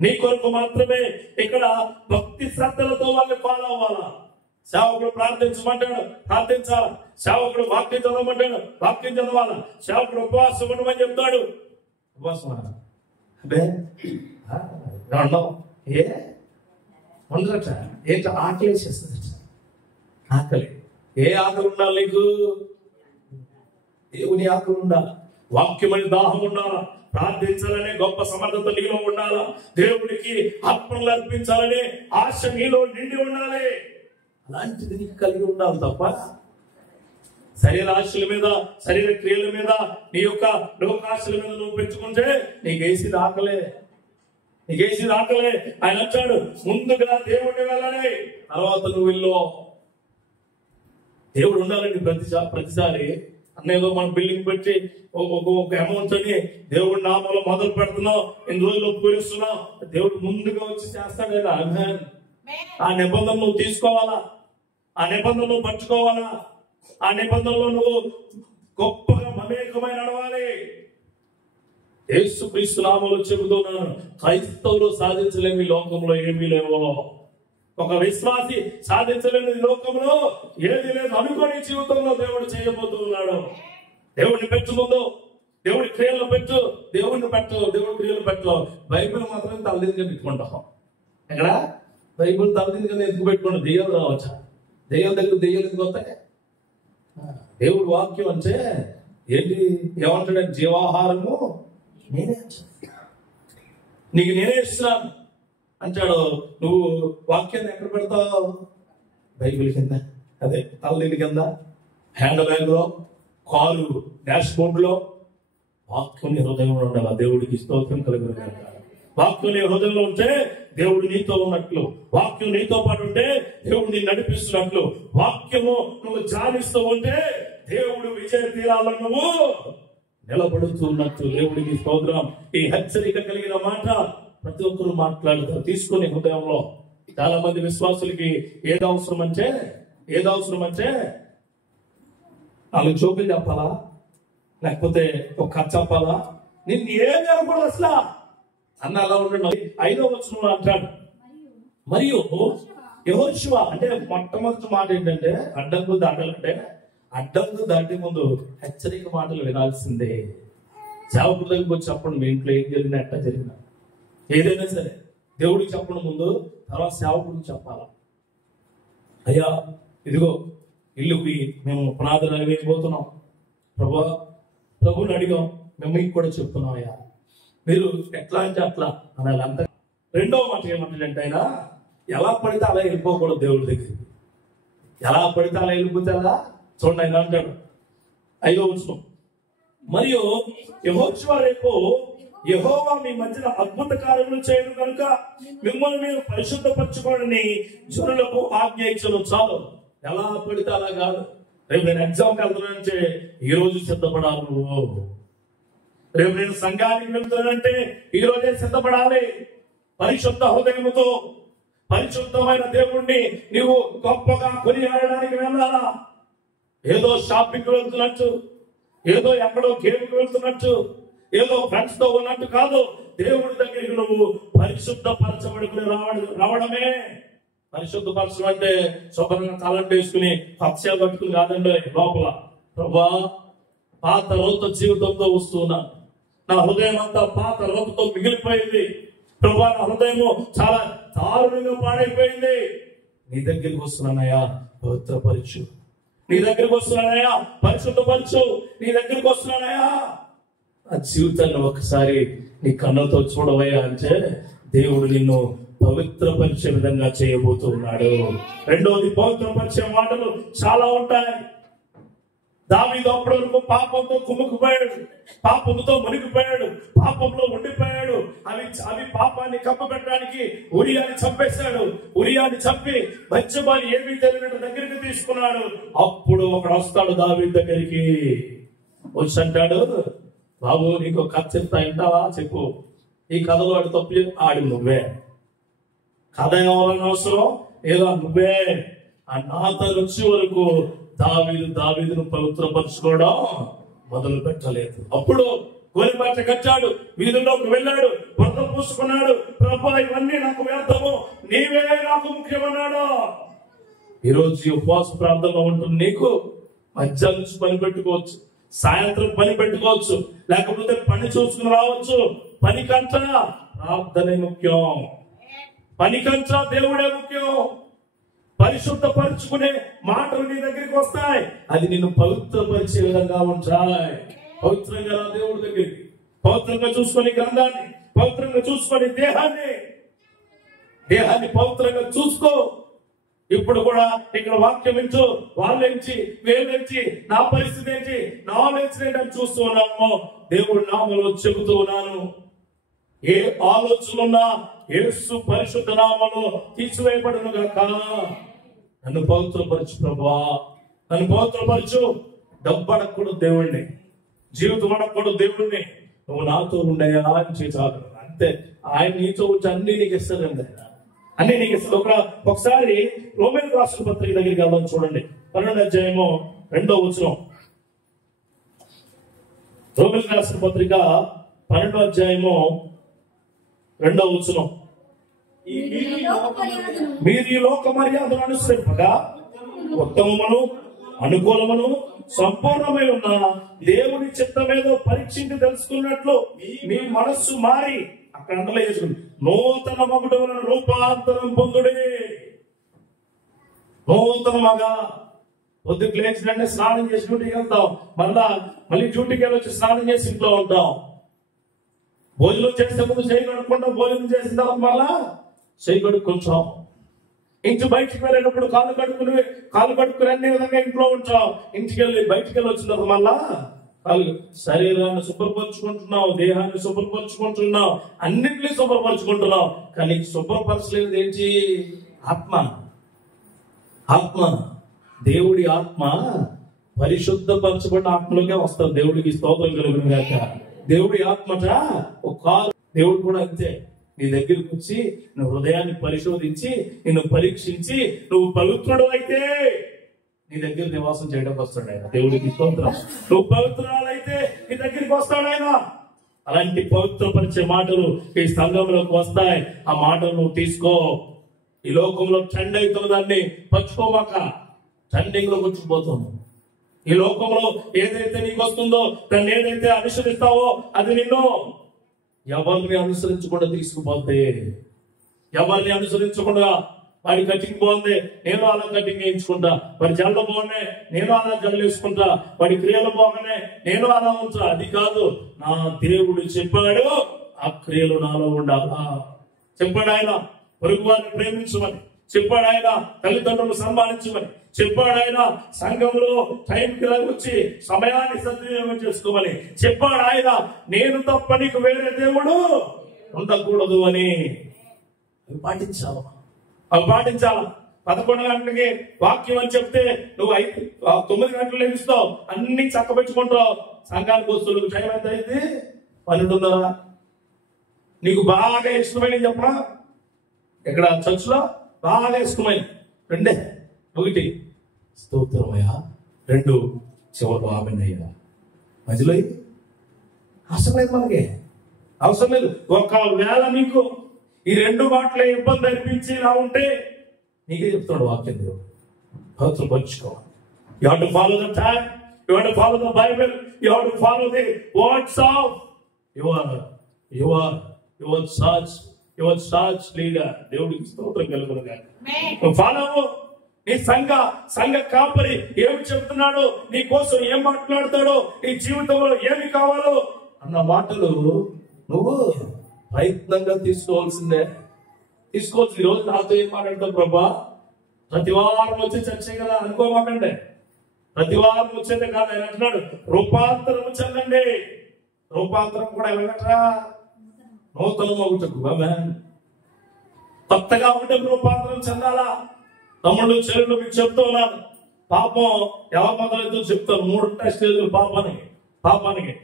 నీ కొరకు మాత్రమే. ఇక్కడ భక్తి శ్రద్ధలతో వాళ్ళు ఫాలో అవ్వాలా. సేవకుడు ప్రార్థించమంటాడు, ప్రార్థించాలా. సేవకుడు వాక్యం చదవమంటాడు, వాక్యం చదవాలా. సేవకుడు ఉపవాసం ఉండమని చెప్తాడు, ఉపవాసం అబ్బే ఉండరట. ఏంటో ఆకలి వేసేస్తుంది. ఆకలి. ఏ ఆకలి ఉండాలి నీకు? దేవుని ఆకలి ఉండాలి. వాక్యమని దాహం ఉండాలా. ప్రార్థించాలనే గొప్ప సమర్థత నీలో ఉండాలా. దేవుడికి ఆత్మలు అర్పించాలనే ఆశ నీలో నిండి ఉండాలి. అలాంటిది నీకు కలిగి ఉండాలి తప్ప శరీర ఆశల మీద, శరీర క్రియల మీద, నీ యొక్క లోకాశల మీద నువ్వు పెంచుకుంటే నీకేసి రాకలే, నీకేసి రాకలే. ఆయన అంటాడు, ముందుగా దేవుడిని వెళ్ళాలి, తర్వాత నువ్వు వెళ్ళు. దేవుడు ఉండాలండి. ప్రతిసారి అన్నేదో మనం బిల్డింగ్ పెట్టి ఒక అమౌంట్ అని దేవుడి నామంలో మొదలు పెడుతున్నాం, ఎన్ని రోజులు పూరిస్తున్నాం. దేవుడు ముందుగా వచ్చి చేస్తాడు కదా. ఆ నిబంధన నువ్వు తీసుకోవాలా, ఆ నిబంధన నువ్వు పట్టుకోవాలా, ఆ నిబంధనలో నువ్వు గొప్పగా మమేకమై నడవాలి. యేసుక్రీస్తు నామములో చెబుతున్నాను, క్రైస్తవులు సాధించలేని లోకంలో ఏమీ లేవో. ఒక విశ్వాసి సాధించలేని లోకంలో ఏది లేదు అనుకోని జీవితంలో దేవుడు చేయబోతూ ఉన్నాడు. దేవుడిని పెట్టు ముందు, దేవుడి క్రియలు పెట్టు. దేవుడిని పెట్టు, దేవుడి క్రియలు పెట్టు. బైబిల్ మాత్రం తలదిందుగా పెట్టుకుంటాం. ఎక్కడ బైబిల్ తలదిందుగా ఎందుకు పెట్టుకుంటాం? దెయ్యాలు రావచ్చా? దెయ్యాల దగ్గర దెయ్యాలు ఎందుకు వస్తాయి? దేవుడి వాక్యం అంటే ఏంటి? ఏమంటాడంటే జీవాహారము నేనే, నీకు నేనే ఇస్తున్నాను అంటాడు. నువ్వు వాక్యాన్ని ఎక్కడ పెడతావు? బైబిల్ కింద, అదే తలదిండి కింద, హ్యాండ్ బ్యాగ్ లో, కారు డాష్ బోర్డ్ లో. వాక్యం నీ హృదయంలో ఉండాలి. దేవుడికి స్తోత్రం కలుగును గాక. వాక్యం నీ హృదయంలో ఉంటే దేవుడు నీతో ఉన్నట్లు, వాక్యం నీతో పాటు ఉంటే దేవుడు నిన్ను నడిపిస్తున్నట్లు, వాక్యము నువ్వు ధ్యానిస్తూ ఉంటే దేవుడు విజయ తీరాలను నువ్వు నిలబడుతున్నట్లు. దేవుడికి స్తోత్రం. ఈ హెచ్చరిక కలిగిన మాట ప్రతి ఒక్కరు మాట్లాడుతారు. తీసుకునే హృదయంలో చాలా మంది విశ్వాసులకి ఏది అవసరం అంటే వాళ్ళకి జోకులు చెప్పాలా, లేకపోతే ఒక కథ చెప్పాలా, నిన్ను ఏమి అనుకోడు అసలు అన్న అలా ఉండడం. 5వ వచనంలో అంటాడు, మరియు యెహోషువ అంటే మొట్టమొదటి మాట ఏంటంటే అడ్డంకులు దాటాలంటే అడ్డంకులు దాటే ముందు హెచ్చరిక మాటలు వినాల్సిందే. సేవకుడి దగ్గరికి వచ్చి చెప్పండి, మీ ఇంట్లో ఏం జరిగినా ఎట్లా జరిగినా ఏదైనా సరే దేవుడికి చెప్పడం ముందు, తర్వాత సేవకుడికి చెప్పాలా. అయ్యా ఇదిగో ఇల్లుకి మేము పునాదులు వేయబోతున్నాం, ప్రభుని అడిగాం, మేము మీకు కూడా చెప్తున్నాం, అయ్యా మీరు ఎట్లా అంటే అట్లా అనాలి. అంత. రెండవ మాట ఏమంటాడంటే ఆయన ఎలా పడితే అలా వెళ్ళిపోకూడదు దేవుడి దగ్గరికి. ఎలా పడితే అలా వెళ్ళిపోతే అలా చూడండి. ఆయన అంటాడు, 5వ వచనం. మరియు యెహోషువ రేపు యెహోవా మీ మధ్యన అద్భుత కార్యములు చేయను కనుక మిమ్మల్ని మీరు పరిశుద్ధపరచుకోవడని జనులకు ఆజ్ఞ ఇచ్చను. చాలు, ఎలా పడితే అలా కాదు. రేపు నేను ఎగ్జామ్కి వెళ్తున్నానంటే ఈ రోజు సిద్ధపడాలి నువ్వు. రేపు నేను సంఘానికి వెళ్తున్నానంటే ఈ రోజే సిద్ధపడాలి. పరిశుద్ధ హృదయముతో పరిశుద్ధమైన దేవుణ్ణి నీవు గొప్పగా కొనియాడడానికి వెళ్ళాలా. ఏదో షాపింగ్కి వెళ్తున్నట్టు, ఏదో ఎక్కడో గేమ్కి వెళ్తున్నట్టు, ఏదో ఫ్రెండ్స్ తో ఉన్నట్టు కాదు. దేవుడి దగ్గరికి నువ్వు పరిశుద్ధపరచబడుకుని రావడమే. పరిశుద్ధపరచడం అంటే శుభ్రంగా తలంటు వేసుకుని పక్షాలు కట్టుకుని కాదండి. లోపల ప్రభా పాత రోత జీవితంతో వస్తున్నాను, నా హృదయం అంతా పాత రోతతో మిగిలిపోయింది ప్రభా, నా హృదయము చాలా దారుణంగా పాడైపోయింది. నీ దగ్గరికి వస్తున్నానయ్యా, పవిత్రపరచు. నీ దగ్గరికి వస్తున్నానయ్యా, పరిశుద్ధపరచు. నీ దగ్గరికి వస్తున్నానయ్యా, ఆ జీవితాన్ని ఒకసారి నీ కన్నులతో చూడవయ్యా అంటే దేవుడు నిన్ను పవిత్రపరిచే విధంగా చేయబోతున్నాడు. రెండవది, పవిత్రపరిచే మాటలు చాలా ఉంటాయి. దావీదు అప్పటి వరకు పాపంతో కుమ్ముకుపోయాడు, పాపంతో మునిగిపోయాడు, పాపంలో ఉండిపోయాడు. అవి పాపాన్ని కప్పబెట్టడానికి ఉరియాని చంపేశాడు. ఉరియాని చంపి బత్షెబాని ఏమీ తెలియనట్టు దగ్గరికి తీసుకున్నాడు. అప్పుడు ఒకడు వస్తాడు దావీదు దగ్గరికి, వచ్చి అంటాడు, బాబు నీకు కథ చెప్తా, వింటావా? చెప్పు. ఈ కథలో ఆడు తప్పు ఆడి నువ్వే, కథ కావాలని అవసరం ఏదో నువ్వే. ఆ నాతను వచ్చే వరకు దావీదును పవిత్రపరచుకోవడం మొదలు పెట్టలేదు. అప్పుడు గోలిబట్ట కట్టాడు, వీధుల్లోకి వెళ్ళాడు, బురద పూసుకున్నాడు. ప్రభా ఇవన్నీ నాకు వ్యర్థము, నీవే నాకు ముఖ్యమన్నాడు. ఈరోజు ఉపవాస ప్రాంతంలో ఉంటుంది నీకు మధ్యాహ్నం నుంచి పని పెట్టుకోవచ్చు, సాయంత్రం పని పెట్టుకోవచ్చు, లేకపోతే పని చూసుకుని రావచ్చు. పనికంట ప్రార్థనే ముఖ్యం, పనికంట దేవుడే ముఖ్యం. పరిశుద్ధపరుచుకునే మాటలు నీ దగ్గరికి వస్తాయి, అది నిన్ను పవిత్రపరిచే విధంగా ఉంటాయి. పవిత్రంగా రా దేవుడి దగ్గరికి, పవిత్రంగా చూసుకొని గ్రంథాన్ని, పవిత్రంగా చూసుకొని దేహాన్ని పవిత్రంగా చూసుకో. ఇప్పుడు కూడా ఇక్కడ వాక్యం ఏంటో వాళ్ళేంచి వీళ్ళేంచి నా పరిస్థితి ఏంటి, నా ఆలోచన ఏంటని చూస్తూ ఉన్నాము. దేవుడి నామములో చెబుతూ ఉన్నాను, ఏ ఆలోచనలున్నా యేసు పరిశుద్ధ నామములో తీసివేయబడును గాక. నన్ను పవిత్రపరచు ప్రభువా, నన్ను పవిత్రపరచు. డబ్బు అడగకూడదు దేవుణ్ణి, జీవితం అడగకూడదు దేవుణ్ణి. నువ్వు నాతో ఉండయా అని చేసాడు అంతే. ఆయన నీతో వచ్చి అన్ని నీకు ఇస్తాడండి, అన్ని నీకు ఇస్తాడు. ఒకసారి రోమన్ రాష్ట్ర పత్రిక దగ్గరికి వెళ్దాం. చూడండి 12వ అధ్యాయము 2వ వచనం. రోమన్ రాష్ట్ర పత్రిక 12వ అధ్యాయము 2వ వచనం. మీరు ఈ లోక మర్యాదను అనుసరింపగా ఉత్తమమును అనుకూలమును సంపూర్ణమై ఉన్న దేవుని చిత్తమేదో పరీక్షించి తెలుసుకున్నట్లు మీ మనస్సు మారి, అక్కడ అంటలేదు, నూతన మగుటములను రూపాంతరం పొందుడే. నూతనమగా పొద్దుకు లేచినట్టే స్నానం చేసి డ్యూటీకి వెళ్తాం, మళ్ళీ డ్యూటీకి వెళ్ళొచ్చి స్నానం చేసి ఇంట్లో ఉంటాం. భోజనం చేసే ముందు చేయి కడుక్కుంటాం, భోజనం చేసిన తర్వాత మళ్ళా చేయి కడుక్కుంటాం. ఇంటి బయటికి వెళ్ళేటప్పుడు కాళ్ళు కడుక్కుని అన్ని విధంగా ఇంట్లో ఉంటాం. ఇంటికి వెళ్ళి బయటికి వెళ్ళి వచ్చిన తర్వాత మళ్ళా శరీరాన్ని శుభ్రపరుచుకుంటున్నావు, దేహాన్ని శుభ్రపరుచుకుంటున్నావు, అన్నింటినీ శుభ్రపరుచుకుంటున్నావు. కానీ శుభ్రపరచలేదు ఏంటి? ఆత్మ. దేవుడి ఆత్మ పరిశుద్ధపరచబడిన ఆత్మలోకే వస్తుంది. దేవుడికి స్తోత్రం కలుగును గాక. దేవుడి ఆత్మట ఒక కారు. దేవుడు కూడా అంతే, నీ దగ్గరికి వచ్చి నువ్వు హృదయాన్ని పరిశోధించి నిన్ను పరీక్షించి నువ్వు పవిత్రుడు అయితే నీ దగ్గర నివాసం చేయడానికి వస్తాడు ఆయన. దేవుడికి స్తోత్రం. నువ్వు పవిత్రురాలైతే నీ దగ్గరికి వస్తాడు ఆయన. అలాంటి పవిత్రపరిచే మాటలు ఈ సంఘంలోకి వస్తాయి. ఆ మాటలు నువ్వు తీసుకో. ఈ లోకంలో ట్రెండ్ అవుతున్న దాన్ని పంచుకోమాక. ట్రెండింగ్ లో కూర్చుకుపోతాము. ఈ లోకంలో ఏదైతే నీకు వస్తుందో, దాన్ని ఏదైతే అనుసరిస్తావో అది నిన్ను ఎవరిని అనుసరించకుండా తీసుకుపోతే, ఎవరిని అనుసరించకుండా వాడి కటింగ్ బాగుంది నేను అలా కటింగ్ వేయించుకుంటా, వాడి జల్లు బాగున్నాయి నేను అలా జల్లు వేసుకుంటా, వాడి క్రియలు బాగున్నాయి నేను అలా ఉంటా. అది కాదు, నా దేవుడు చెప్పాడు ఆ క్రియలు నాలో ఉండాలా. చెప్పాడు ఆయన, పొరుగు వారిని ప్రేమించమని, చెప్పాడు ఆయన తల్లిదండ్రులు సన్మానించమని, చెప్పాడు ఆయన సంఘంలో టైంకి వచ్చి సమయాన్ని సద్వినియోగం చేసుకోమని, చెప్పాడు ఆయన నేను తప్ప నీకు వేరే దేవుడు ఉండకూడదు అని. అవి పాటించాలా. 11 గంటలకి వాక్యం అని చెప్తే నువ్వు 9 గంటలు లెగిస్తావు, అన్ని చక్కబెట్టుకుంటావు. సంఘానికి వస్తువులకు టైం ఎంత అయింది? 12:30. నీకు బాగా ఇష్టమైన చెప్పరా, ఇక్కడ చర్చ్లో బాగా ఇష్టమైన 2. 1 స్తోత్రమయ్యా, 2 చివరిలో ఆమెనయ్యా. మధ్యలో అవసరం లేదు, మనకి అవసరం లేదు. ఒకవేళ నీకు ఈ 2 మాటలే ఇబ్బంది అనిపించి ఇలా ఉంటే నీకే చెప్తాడు వాక్యం, భక్తులు పంచుకోవాలి. You have to follow the time, you have to follow the Bible, you have to follow the words of your church leader. దేవుడికి స్తోత్రం కలుగునుగాక. ఫాలో నీ సంఘ కాపరి ఏమి చెప్తున్నాడో, నీ కోసం ఏం మాట్లాడతాడో, నీ జీవితంలో ఏమి కావాలో అన్న మాటలు నువ్వు ప్రయత్నంగా తీసుకోవాల్సిందే. తీసుకోవచ్చు. ఈ రోజు నాతో ఏం మాట్లాడతావు ప్రభా, ప్రతి వారం వచ్చి చర్చ కదా అనుకోమాకండి. ప్రతి వారం వచ్చేదే కాదు. ఆయన అంటున్నాడు రూపాంతరం చెందండి. రూపాంతరం కూడా ఎలాగట్రా? నూతనం ఒకటకు కొత్తగా ఉంటే రూపాంతరం చెందాలా. తమ్ముళ్ళు చెల్లెళ్ళు మీకు చెప్తూ ఉన్నాను, పాపం ఎవరి మొదలైతే చెప్తాను. 3 ఉంటాయి స్టేజ్లు పాపానికి.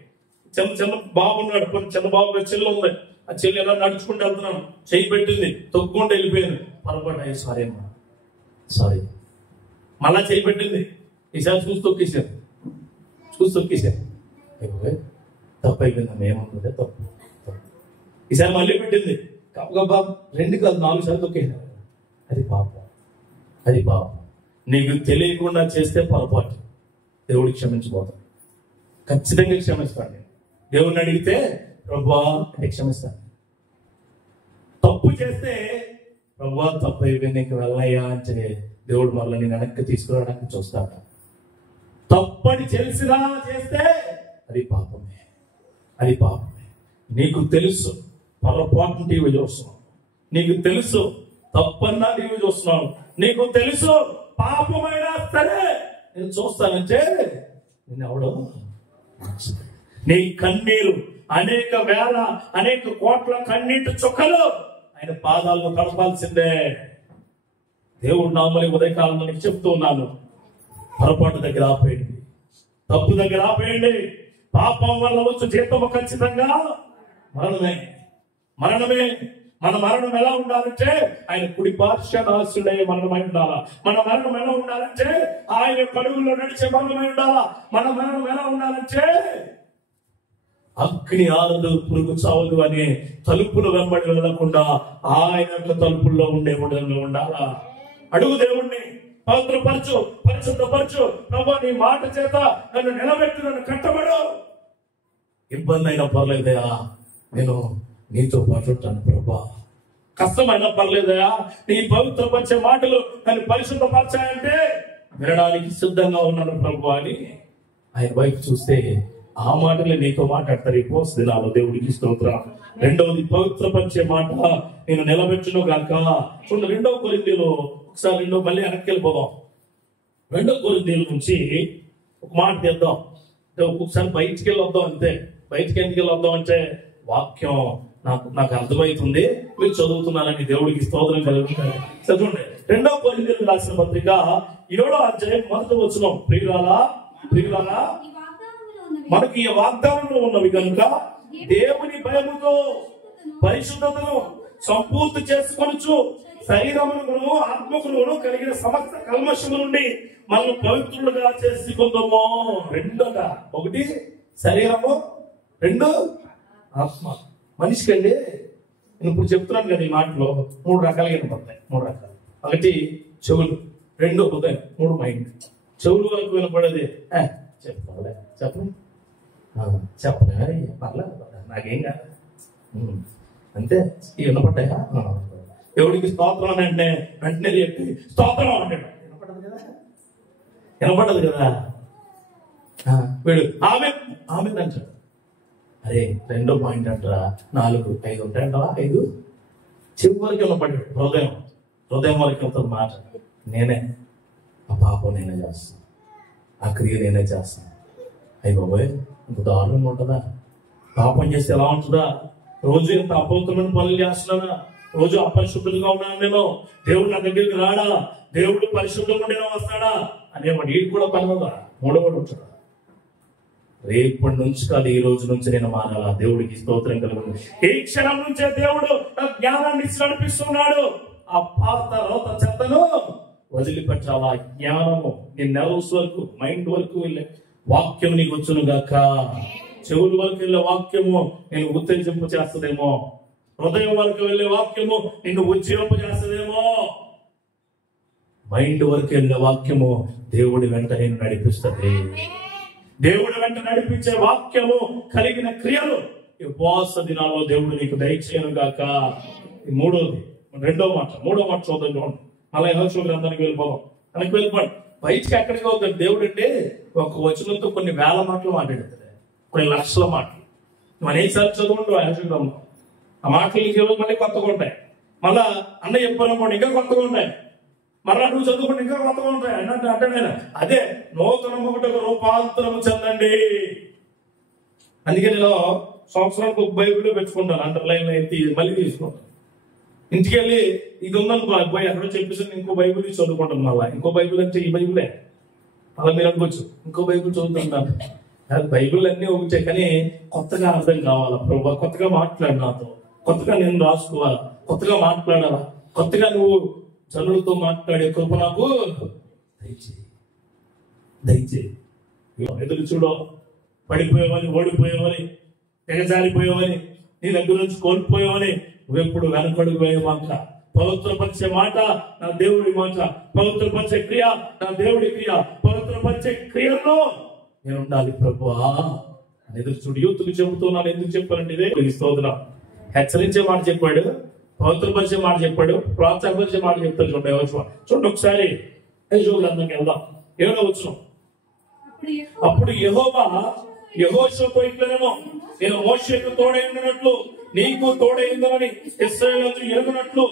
చిన్న బాబు ఉన్నాడు, చిన్న బాబు చెల్లి ఉంది. ఆ చెల్లి ఎలా నడుచుకుంటూ వెళ్తున్నాను, చెయ్యి పెట్టింది, తొక్కుంటూ వెళ్ళిపోయాను. పొరపాటు అయ్యి సారీ అమ్మా, సారీ. మళ్ళా చెయ్యి పెట్టింది, ఈసారి చూసి తొక్కేసాను. తప్పు అయిపోయిందమ్మా, ఏమవుతుంది తప్పు. ఈసారి మళ్ళీ పెట్టింది, బాబు 2 కాదు 4 సార్లు తొక్కేసాను. అది పాపం. నీకు తెలియకుండా చేస్తే పొరపాటు. దేవుడికి క్షమించబోతాడు, ఖచ్చితంగా క్షమిస్తాడు. దేవుడిని అడిగితే ప్రభువా అంటే క్షమిస్తాను. తప్పు చేస్తే ప్రభువా తప్పు అయిపోయి నీకు వెళ్ళయ్యా అంటే దేవుడు మళ్ళీ నేను వెనక్కి తీసుకురావడానికి చూస్తాడు. తప్పని తెలిసినా చేస్తే అది పాపమే. నీకు తెలుసు పొరపాటు టీవీ చూస్తున్నావు, నీకు తెలుసు తప్పన్నా టీవీ చూస్తున్నావు, నీకు తెలుసు పాపమైనా సరే నేను చూస్తానంటే నిన్నెవడో. నీ కన్నీరు అనేక కోట్ల కన్నీటి చుక్కలు ఆయన పాదాలను కడపాల్సిందే. దేవుడు నామని ఉదయకాలంలో నీకు చెప్తూ ఉన్నాను, పొరపాటు దగ్గర ఆపేయండి, తప్పు దగ్గర ఆపేయండి. పాపం వల్ల వచ్చు జీతము ఖచ్చితంగా మరణమే. మన మరణం ఎలా ఉండాలంటే ఆయన కుడి పార్శ్వనాశుడే మరణమై ఉండాలా. మన మరణం ఎలా ఉండాలంటే ఆయన కడుగులో నడిచే మరణమై ఉండాలా. మన మరణం ఎలా ఉండాలంటే అగ్ని ఆరదు పురుగు చావదు అనే తలుపులు వెంబడి వెళ్ళకుండా ఆయన యొక్క తలుపుల్లో ఉండే ఉండాలా. అడుగు దేవుణ్ణి, పవిత్రపరచు, పరిశుద్ధపరచు. ప్రభు నీ మాట చేత నన్ను నిలబెట్టు, నన్ను కట్టబడు. ఇబ్బంది అయినా పర్లేదయా, నేను నీతో పాటు ఉంటాను ప్రభా. కష్టమైనా పర్లేదయా, నీ పవిత్రపరిచే మాటలు నన్ను పరిశుద్ధపరచాయంటే వినడానికి సిద్ధంగా ఉన్నాను ప్రభు అని ఆయన వైపు చూస్తే ఆ మాటలే నీతో మాట్లాడతారు ఈ పోస్ట్ దినాలు. దేవుడికి స్తోత్రం. 2వది పవిత్రపరిచే మాట నేను నిలబెట్టును గాక. చూడండి 2వ కొరింథీయులు ఒకసారి మళ్ళీ వెనక్కి వెళ్ళిపోదాం. 2వ కొరింథీయుల నుంచి ఒక మాట తెద్దాం. ఒక్కొక్కసారి బయటికి వెళ్ళి వద్దాం అంతే. బయటికి ఎందుకు వెళ్ళి వద్దాం అంటే వాక్యం నాకు అర్థమవుతుంది, మీరు చదువుతున్నారని దేవుడికి స్తోత్రం కలుగుతుంది. చదవండి 2వ కొరింథీయులకు రాసిన పత్రిక 7వ అధ్యాయం 1వ వచనం. ప్రియులారా మనకి ఈ వాగ్దానంలో ఉన్నవి కనుక దేవుని భయముతో పరిశుద్ధతను సంపూర్తి చేసుకొనుచు శరీరమును ఆత్మకును కలిగిన సమస్త కల్మషము నుండి మనం పవిత్రులుగా చేసుకుందాము. 2గా 1 శరీరము, 2 ఆత్మ. మనిషికి అండి నేను ఇప్పుడు చెప్తున్నాను కదా ఈ మాటలో 3 రకాలుగా వినపడతాయి. 3 రకాలు. 1 చెవులు, 2 హృదయం, 3 మైండ్. చెవులు వరకు వినపడేది చెప్పలే పర్లేదు, నాకేం కాదు అంతే. ఇవి వినపడ్డాయా? దేవుడికి స్తోత్రం అని అంటే వెంటనే చెప్పి స్తోత్రం అంటాడు. వినపడదు కదా. వీడు ఆమె అంటాడు. అరే 2వ పాయింట్ అంటారా, 4, 5 ఉంటాయంటారా? 5 చివరికి వినపడ్డాడు. హృదయం వరకు వెళ్తుంది మాట. నేనే ఆ పాపం నేనే చేస్తాను, ఆ క్రియ నేనే చేస్తాను. అయ్యి బాబోయ్, ఇంత దారుణంగా ఉంటుందా? పాపం చేస్తే ఎలా ఉంటుందా? రోజు ఎంత అపవిత్రమైన పనులు చేస్తున్నానా? రోజు అపరిశుద్ధంగా ఉన్నాను నేను. దేవుడు నా దగ్గరికి రాడా? దేవుడు పరిశుద్ధంగా ఉండేనా వస్తాడా అనేవాడు. వీడు కూడా పని కదా, మూడోవాడు ఉంటాడు. రేపటి నుంచి కాదు, ఈ రోజు నుంచి నేను మారాలా. దేవుడికి స్తోత్రం కలుగుతుంది. ఈ క్షణం నుంచే దేవుడు నా జ్ఞానాన్ని నడిపిస్తున్నాడు. ఆ పాత రోత చెత్తను వదిలిపెట్టాలా. జ్ఞానము నీ నెర్వ్స్ వరకు, మైండ్ వరకు వెళ్ళే వాక్యం నీకు వచ్చును గాక. చెవుల వరకు వెళ్ళే వాక్యము నేను ఉత్తేజింపు చేస్తుందేమో. హృదయం వరకు వెళ్ళే వాక్యము నిన్ను ఉజ్జీవింప చేస్తుందేమో. మైండ్ వరకు వెళ్ళే వాక్యము దేవుడి వెంట నేను నడిపిస్తుంది. దేవుడి వెంట నడిపించే వాక్యము కలిగిన క్రియలు ఈ ఉపవాస దినాల్లో దేవుడు నీకు దయచేయను గాక. మూడో మాట చూద్దాం. అలా యెహోషువ గ్రంథానికి వెళ్ళిపోదాం. మనకి వెళ్ళిపోండి. బయటికి ఎక్కడికి అవుతాడు దేవుడు అంటే ఒక వచనంతో కొన్ని వేల మాటలు మాట్లాడతాడు, కొన్ని లక్షల మాటలు. మనం ఏసారి చదువుకుంటూ యెహోషువ గ్రంథం ఆ మాటలు మళ్ళీ కొత్తగా ఉంటాయి. మళ్ళా అన్న చెప్పారనుకోండి ఇంకా కొత్తగా ఉంటాయి. మరలా నువ్వు చదువుకుంటే ఇంకా కొత్తగా ఉంటాయి అన్నట్టు అంటాడు. అదే నూతనము ఒకటి రూపాంతరము చెందండి. అందుకే నేను సంవత్సరానికి ఒక బైబిల్ పెట్టుకుంటాను, అండర్లైన్ అయితే మళ్ళీ తీసుకుంటాను. ఇంటికి వెళ్ళి ఇది ఉందనుకో, అబ్బాయి ఎక్కడో చెప్పేసి ఇంకో బైబిల్ తీసి చదువుకుంటాను. మళ్ళీ ఇంకో బైబిల్ అంటే ఈ బైబిలే. అలా మీరు అనుకోవచ్చు ఇంకో బైబిల్ చదువుతున్నాను. బైబిల్ అన్నీ ఒకటే, కానీ కొత్తగా అర్థం కావాలా. ప్రభు కొత్తగా మాట్లాడు నాతో, కొత్తగా నేను రాసుకోవాలా, కొత్తగా మాట్లాడాలా, కొత్తగా నువ్వు జనులతో మాట్లాడే కృప నాకు దయచేయి. ఎదురు చూడో, పడిపోయేవని, ఓడిపోయేవని, ఎగజారిపోయేవని, నీ దగ్గర నుంచి కోల్పోయేవని నువ్వెప్పుడు వెనకడుగు వేయమాక. పవిత్రపరిచే మాట నా దేవుడి మాట, పవిత్రపరిచే క్రియ నా దేవుడి క్రియ, పవిత్రపరిచే క్రియల్లో నేను ఉండాలి ప్రభువా అని ఎదురు చూడు. యూత్కు చెబుతున్నాను. ఎందుకు చెప్పానంటే ఇదే స్తోత్రం. హెచ్చరించే మాట చెప్పాడు, పవిత్రపరిచే మాట చెప్పాడు, ప్రోత్సాహపరిచే మాట చెప్తాడు. చూడండి యెహోషువ, చూడండి ఒకసారి యెహోషువ గ్రంథంకి వెళ్దాం. 7వ వచనం. అప్పుడు యెహోవా యెహోషువతో ఇట్లనేమో, నేను మోషేకు తోడై ఉన్నట్లు నీకు తోడైందని ఇశ్రాయేలు ఎరుగునట్లు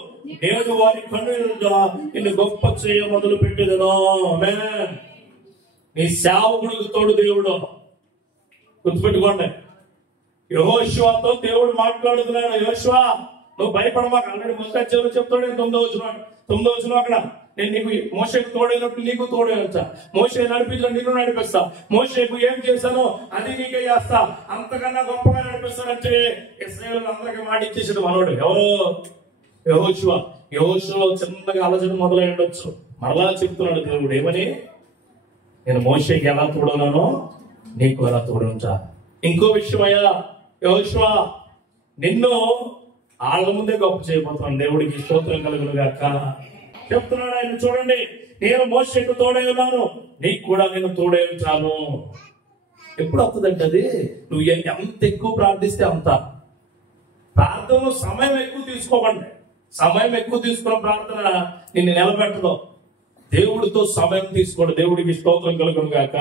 నేను వారి కన్నులుగా నిన్ను గొప్ప చేయ మొదలు పెట్టేదను. ఆమేన్. నీ సేవకుడికి తోడు దేవుడు. గుర్తుపెట్టుకోండి, యెహోషువతో దేవుడు మాట్లాడుతున్నాడు. యెహోషువ నువ్వు భయపడమాక. ఆల్రెడీ మొదటి చెప్తాడు 9వ వచనం అక్కడ, నేను నీకు మోషేకు తోడైనట్లు నీకు తోడైనా, మోషే నడిపించిన నిన్ను నడిపిస్తా, మోషేకు ఏం చేశానో అది నీకే చేస్తా, అంతకన్నా గొప్పగా నడిపిస్తానంటే ఇశ్రాయేలు అందరికీ మాట ఇచ్చేసాడు మనోడు. ఎవరు? యెహోషువ. యెహోషువ చిన్నగా ఆలోచన మొదలై ఉండొచ్చు. మరలా చెప్తున్నాడు దేవుడు ఏమని, నేను మోషేకి ఎలా తోడున్నానో నీకు ఎలా తోడుంటా. ఇంకో విషయం అయ్యా, యెహోషువ నిన్ను వాళ్ళ ముందే గొప్ప చేయబోతున్నాను. దేవుడికి స్తోత్రం కలుగును గాక చెప్తున్నాడు ఆయన. చూడండి, నేను మోషేకు తోడై ఉన్నాను, నీకు కూడా నేను తోడై ఉంటాను. ఎప్పుడు వస్తుందంటే అది నువ్వు ఎంత ఎక్కువ ప్రార్థిస్తే అంత. ప్రార్థనలో సమయం ఎక్కువ తీసుకోకండి. సమయం ఎక్కువ తీసుకున్న ప్రార్థన నిన్ను నిలబెట్టదు. దేవుడితో సమయం తీసుకోండి. దేవుడికి స్తోత్రం కలుగును గాక.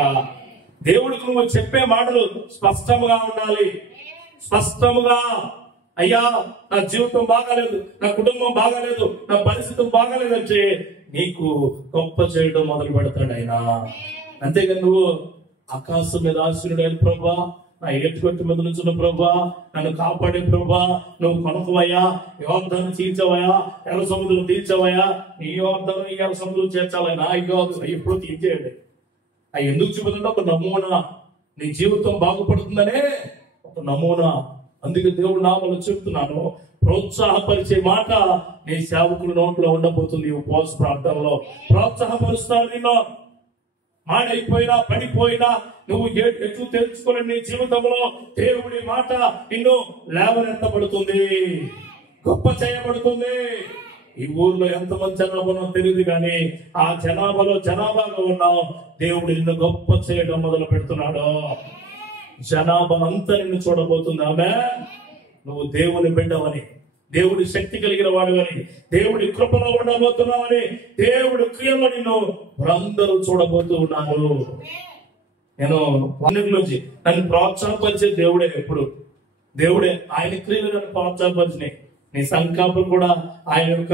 దేవుడికి నువ్వు చెప్పే మాటలు స్పష్టంగా ఉండాలి. స్పష్టముగా, అయ్యా నా జీవితం బాగాలేదు, నా కుటుంబం బాగాలేదు, నా పరిస్థితి బాగాలేదంటే నీకు గొప్ప చేయడం మొదలు పెడతాడు ఆయన. అంతేగాని నువ్వు ఆకాశం మీద ఆశీనుడైన ప్రభా, నా ఎట్టుకొట్టి మీద నుంచున్న ప్రభా, నన్ను కాపాడే ప్రభా, నువ్వు కొనకవయ్యా, యోర్దాను తీర్చవయ్యా, ఎర్ర సముద్రం తీర్చవయ్యా, నీ యోర్దాను ఈ ఎర్ర సముద్రం చేర్చాలయ్యా, నా యోర్దాను ఎప్పుడు తీర్చేయండి. అవి ఎందుకు చెబుతుంటే ఒక నమూనా. నీ జీవితం బాగుపడుతుందనే ఒక నమూనా. అందుకే దేవుడు నామలు చెప్తున్నాను, ప్రోత్సాహపరిచే మాట నీ సేవకుల నోట్లో ఉండబోతుంది. ఉపవాస ప్రార్థనలో ప్రోత్సాహపరుస్తాడు. నిన్ను మాడైపోయినా పడిపోయినా నువ్వు ఎట్లు తెలుసుకోలేని నీ జీవితంలో దేవుడి మాట నిన్ను లేవనెత్తబడుతుంది, గొప్ప చేయబడుతుంది. ఈ ఊర్లో ఎంతమంది జనాభానో తెలియదు, కానీ ఆ జనాభాగా ఉన్నావు. దేవుడు నిన్ను గొప్ప చేయడం మొదలు పెడుతున్నాడు. జనాభా అంతా నిన్ను చూడబోతుంది. ఆమె నువ్వు దేవుని బిడ్డవని, దేవుడి శక్తి కలిగిన వాడివని, దేవుడి కృపలో ఉండబోతున్నావని, దేవుడి క్రియలో నిన్ను అందరూ చూడబోతూ ఉన్నారు. నేను నుంచి నన్ను ప్రోత్సాహపరిచే దేవుడే. ఎప్పుడు దేవుడే, ఆయన క్రియలు నన్ను ప్రోత్సాహపరిచినాయి. నీ సంకల్పం కూడా ఆయన యొక్క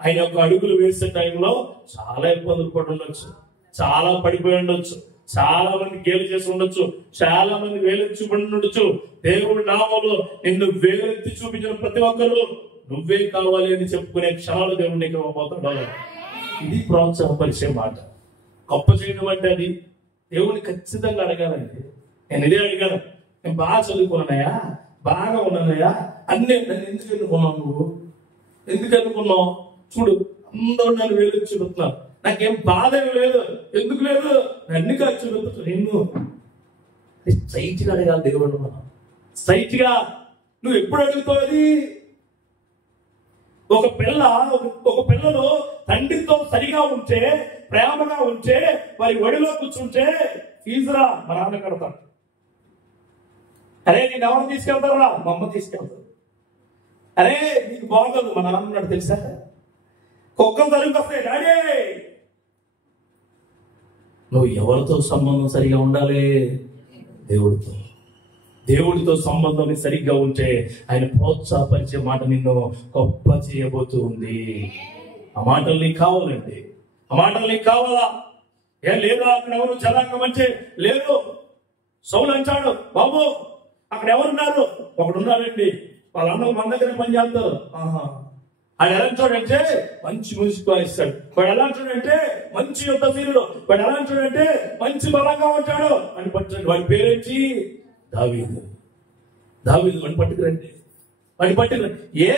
ఆయన యొక్క అడుగులు వేసే టైంలో చాలా ఇబ్బందులు పడి ఉండొచ్చు, చాలా పడిపోయి ఉండొచ్చు, చాలా మంది గేలు చేసి ఉండొచ్చు, చాలా మంది వేలెత్తి చూపడి ఉండొచ్చు. దేవుడి నామములో నిన్ను వేలెత్తి చూపించిన ప్రతి ఒక్కరు నువ్వే కావాలి అని చెప్పుకునే క్షణాలు దేవుడు నీకు ఇవ్వబోతున్నాడు. ఇది ప్రోత్సాహపరిచే మాట. గొప్ప చేయడం అంటే అది దేవుని ఖచ్చితంగా అడగాలండి. నేను ఇదే అడిగాను, నేను బాగా చదువుకున్నానయ్యా, బాగా ఉన్నానయ్యా, అన్నీ నన్ను ఎందుకు ఎన్నుకున్నావు, నువ్వు ఎందుకు ఎన్నుకున్నావు? చూడు అందరూ నన్ను వేలు చూపుతున్నారు, నాకేం బాధ ఏం లేదు, ఎందుకు లేదు, నన్ను కాదు చూపుతున్నా. నిన్ను స్ట్రైట్ గా అడగాలి దేవుడు. మనం స్ట్రైట్ గా నువ్వు ఎప్పుడు అడుగుతావు? అది ఒక పిల్లలో తండ్రితో సరిగా ఉంటే, ప్రేమగా ఉంటే, వారి ఒడిలో కూర్చుంటే ఫీజురా మా నాన్న కడతాడు. అరే నేను ఎవరు తీసుకెళ్తారా? మా అమ్మ తీసుకెళ్తారు. అరే నీకు బాగోదు, మా నాన్న ఉన్నాడు తెలుసా, కుక్కలు తరుగు వస్తాయి డాడీ. నువ్వు ఎవరితో సంబంధం సరిగా ఉండాలి? దేవుడితో. దేవుడితో సంబంధం సరిగ్గా ఉంటే ఆయన ప్రోత్సాహపరిచే మాట నిన్ను గొప్ప చేయబోతూ ఉంది. ఆ మాటలు నీకు కావాలండి, ఆ మాటలు నీకు కావాలా? ఏం లేదా అక్కడ ఎవరు జనాంగం అంటే లేదు. సౌలు అంటాడు, బాబు అక్కడ ఎవరున్నారు? ఒకడున్నారండి, వాళ్ళందరూ మన దగ్గర పని చేస్తారు. ఆయన ఎలా చూడంటే మంచి మ్యూజిక్ వాయిస్తాడు, వాడు ఎలా చూడంటే మంచి యుద్ధ తీరుడు, వాడు ఎలా చూడంటే మంచి బలంగా ఉంటాడు అని పట్టండి. వాడి పేరేంటి? దావీదు. దావీదు వాడిని పట్టుకురండి, వాడిని పట్టుకురండి. ఏ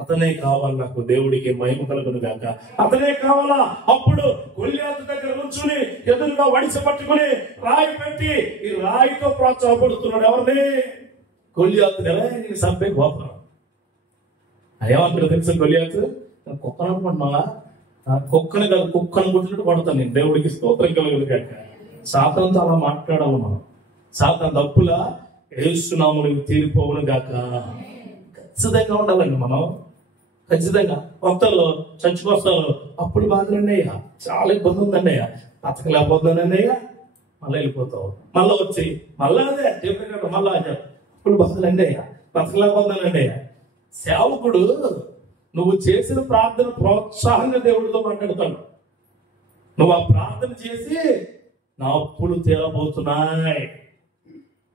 అతనే కావాలి నాకు, దేవుడికి మహిమ కలుగును గాక, అతనే కావాలా. అప్పుడు గొల్లియాతు దగ్గర నుంచుని ఎదురుగా వడిస పట్టుకుని రాయి పెట్టి ఈ రాయితో ప్రోత్సాహపడుతున్నాడు. ఎవరిని? గొల్లియాతు. ఎలా నేను చంపే గోపం. ఏమంటాడు తెలుసు గొల్లియాతు? కుక్కను అనుకుంటున్నావా? కుక్కను కాదు, కుక్కను కొట్టినట్టు పడతాను నేను. దేవుడికి స్తోత్రం కలుగును గాక. సాతానుతో అలా మాట్లాడాలి మనం. సాతాను తప్పులా యేసునామమున తీరిపోవును గాక. ఖచ్చితంగా ఉండాలండి మనం, ఖచ్చితంగా. కొత్తలో చచ్చిపోస్తారు, అప్పుడు బాధలండి అయ్యా, చాలా ఇబ్బంది ఉందండి అయ్యా, బతకలేకపోతుందండి అయ్యా, మళ్ళీ వెళ్ళిపోతావు. మళ్ళీ వచ్చి మళ్ళా అదే చెప్పినట్టు మళ్ళా అదే అప్పుడు బాధలండి అయ్యా, బతకలేకపోతుందండి అయ్యా. సేవకుడు నువ్వు చేసిన ప్రార్థన ప్రోత్సాహంగా దేవుడితో మాట్లాడతాడు. నువ్వు ఆ ప్రార్థన చేసి నా అప్పులు తీరబోతున్నాయి,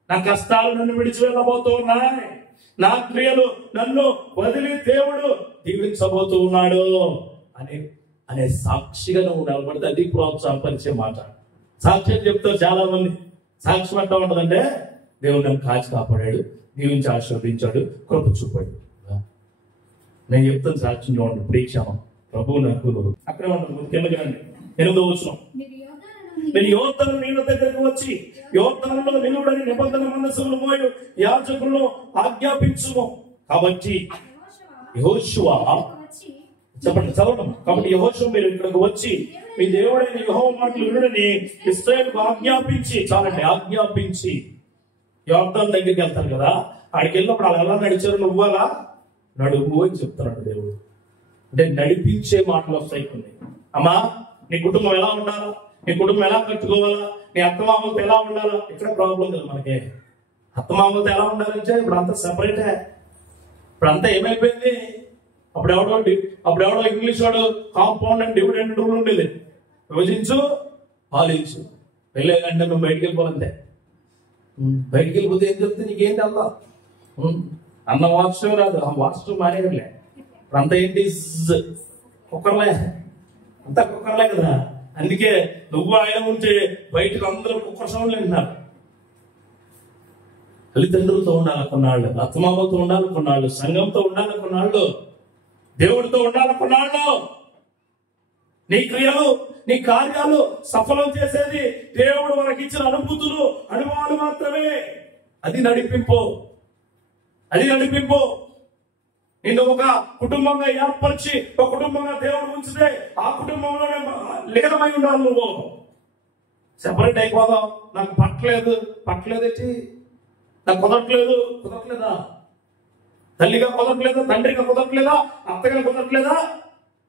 నా కష్టాలు నన్ను విడిచి వెళ్ళబోతున్నాయి, నా క్రియలు నన్ను వదిలి దేవుడు దీవించబోతూ ఉన్నాడు అనే సాక్షిగా నువ్వు నిలబడితే అది ప్రోత్సాహపరిచే మాట. సాక్ష్యం చెప్తారు చాలా మంది. సాక్ష్యం ఎట్లా ఉంటుందంటే, దేవుడు నన్ను కాచి కాపాడాడు, దీవించి ఆశీర్వదించాడు, కృప చూపాడు. నేను చెప్తాను సాక్ష్యం చూడండి. ప్రేక్షణం ప్రభు నాకు అక్కడ ఉంటుంది. కిందకి రండి. 8వ వచనం. మీరు యోర్దాను నీళ్ళ దగ్గరకు వచ్చి యోర్దానులో నిలువడని నిబంధన మందసమును మోయు యాజకులను ఆజ్ఞాపించుము. కాబట్టి యెహోషువ చెప్పండి చదవడం. కాబట్టి యెహోషువ మీరు ఇక్కడికి వచ్చి మీ దేవుడైన యెహోవా మాటలు వినుడని ఇశ్రాయేలుకు ఆజ్ఞాపించి, చాలండి, ఆజ్ఞాపించి. యోర్దాను దగ్గరికి వెళ్తారు కదా, ఆడికి వెళ్ళినప్పుడు వాళ్ళు ఎలా నడిచారు? నువ్వు అలా నడువు అని చెప్తున్నాడు దేవుడు. అంటే నడిపించే మాటలు వస్తాయి కొన్ని. అమ్మా నీ కుటుంబం ఎలా ఉండాలా, నీ కుటుంబం ఎలా కట్టుకోవాలా, నీ అత్తమామలతో ఎలా ఉండాలా? ఇక్కడ ప్రాబ్లం కదా మనకి. అత్తమామలతో ఎలా ఉండాలంటే ఇప్పుడు అంతా సెపరేటే. ఇప్పుడు అంతా ఏమైపోయింది? అప్పుడెవడో ఇంగ్లీష్ వాడు కాంపౌండ్ అండ్ డివిడెండ్ రూల్ ఉండేది. విభజించు పాలించు, వెళ్ళేదంటే నువ్వు బయటికి వెళ్ళిపోవాలంతే. బయటికి వెళ్ళిపోతే ఏం చెప్తే నీకేంటి అల్లా అన్న వాస్తవం రాదు, ఆ వాస్తవం మానేయలే. ఇప్పుడు అంతా ఏంటి? కుక్కర్లే, అంతా కుక్కర్లే కదా. అందుకే నువ్వు ఆయన ఉంటే బయటకు అందరూ కుక్కర్ సౌండ్లు వింటున్నారు. తల్లిదండ్రులతో ఉండాలి కొన్నాళ్ళు, అత్తమామలతో ఉండాలి కొన్నాళ్ళు, సంఘంతో ఉండాలి కొన్నాళ్ళు, దేవుడితో ఉండాలి కొన్నాళ్ళు. నీ క్రియలు, నీ కార్యాలు సఫలం చేసేది దేవుడు మనకి ఇచ్చిన అనుభూతులు, అనుభవాలు మాత్రమే. అది నడిపింపు, అది నడిపింపు. నిన్ను ఒక కుటుంబంగా ఏర్పరిచి ఒక కుటుంబంగా దేవుడు ఉంచితే ఆ కుటుంబంలోనే లీనమై ఉండాలి. నువ్వు సెపరేట్ అయిపోదాం, నాకు పట్టలేదేంటి, నాకు కుదరట్లేదా, తల్లిగా కుదరట్లేదా, తండ్రిగా కుదరట్లేదా, అత్తగా కుదరట్లేదా,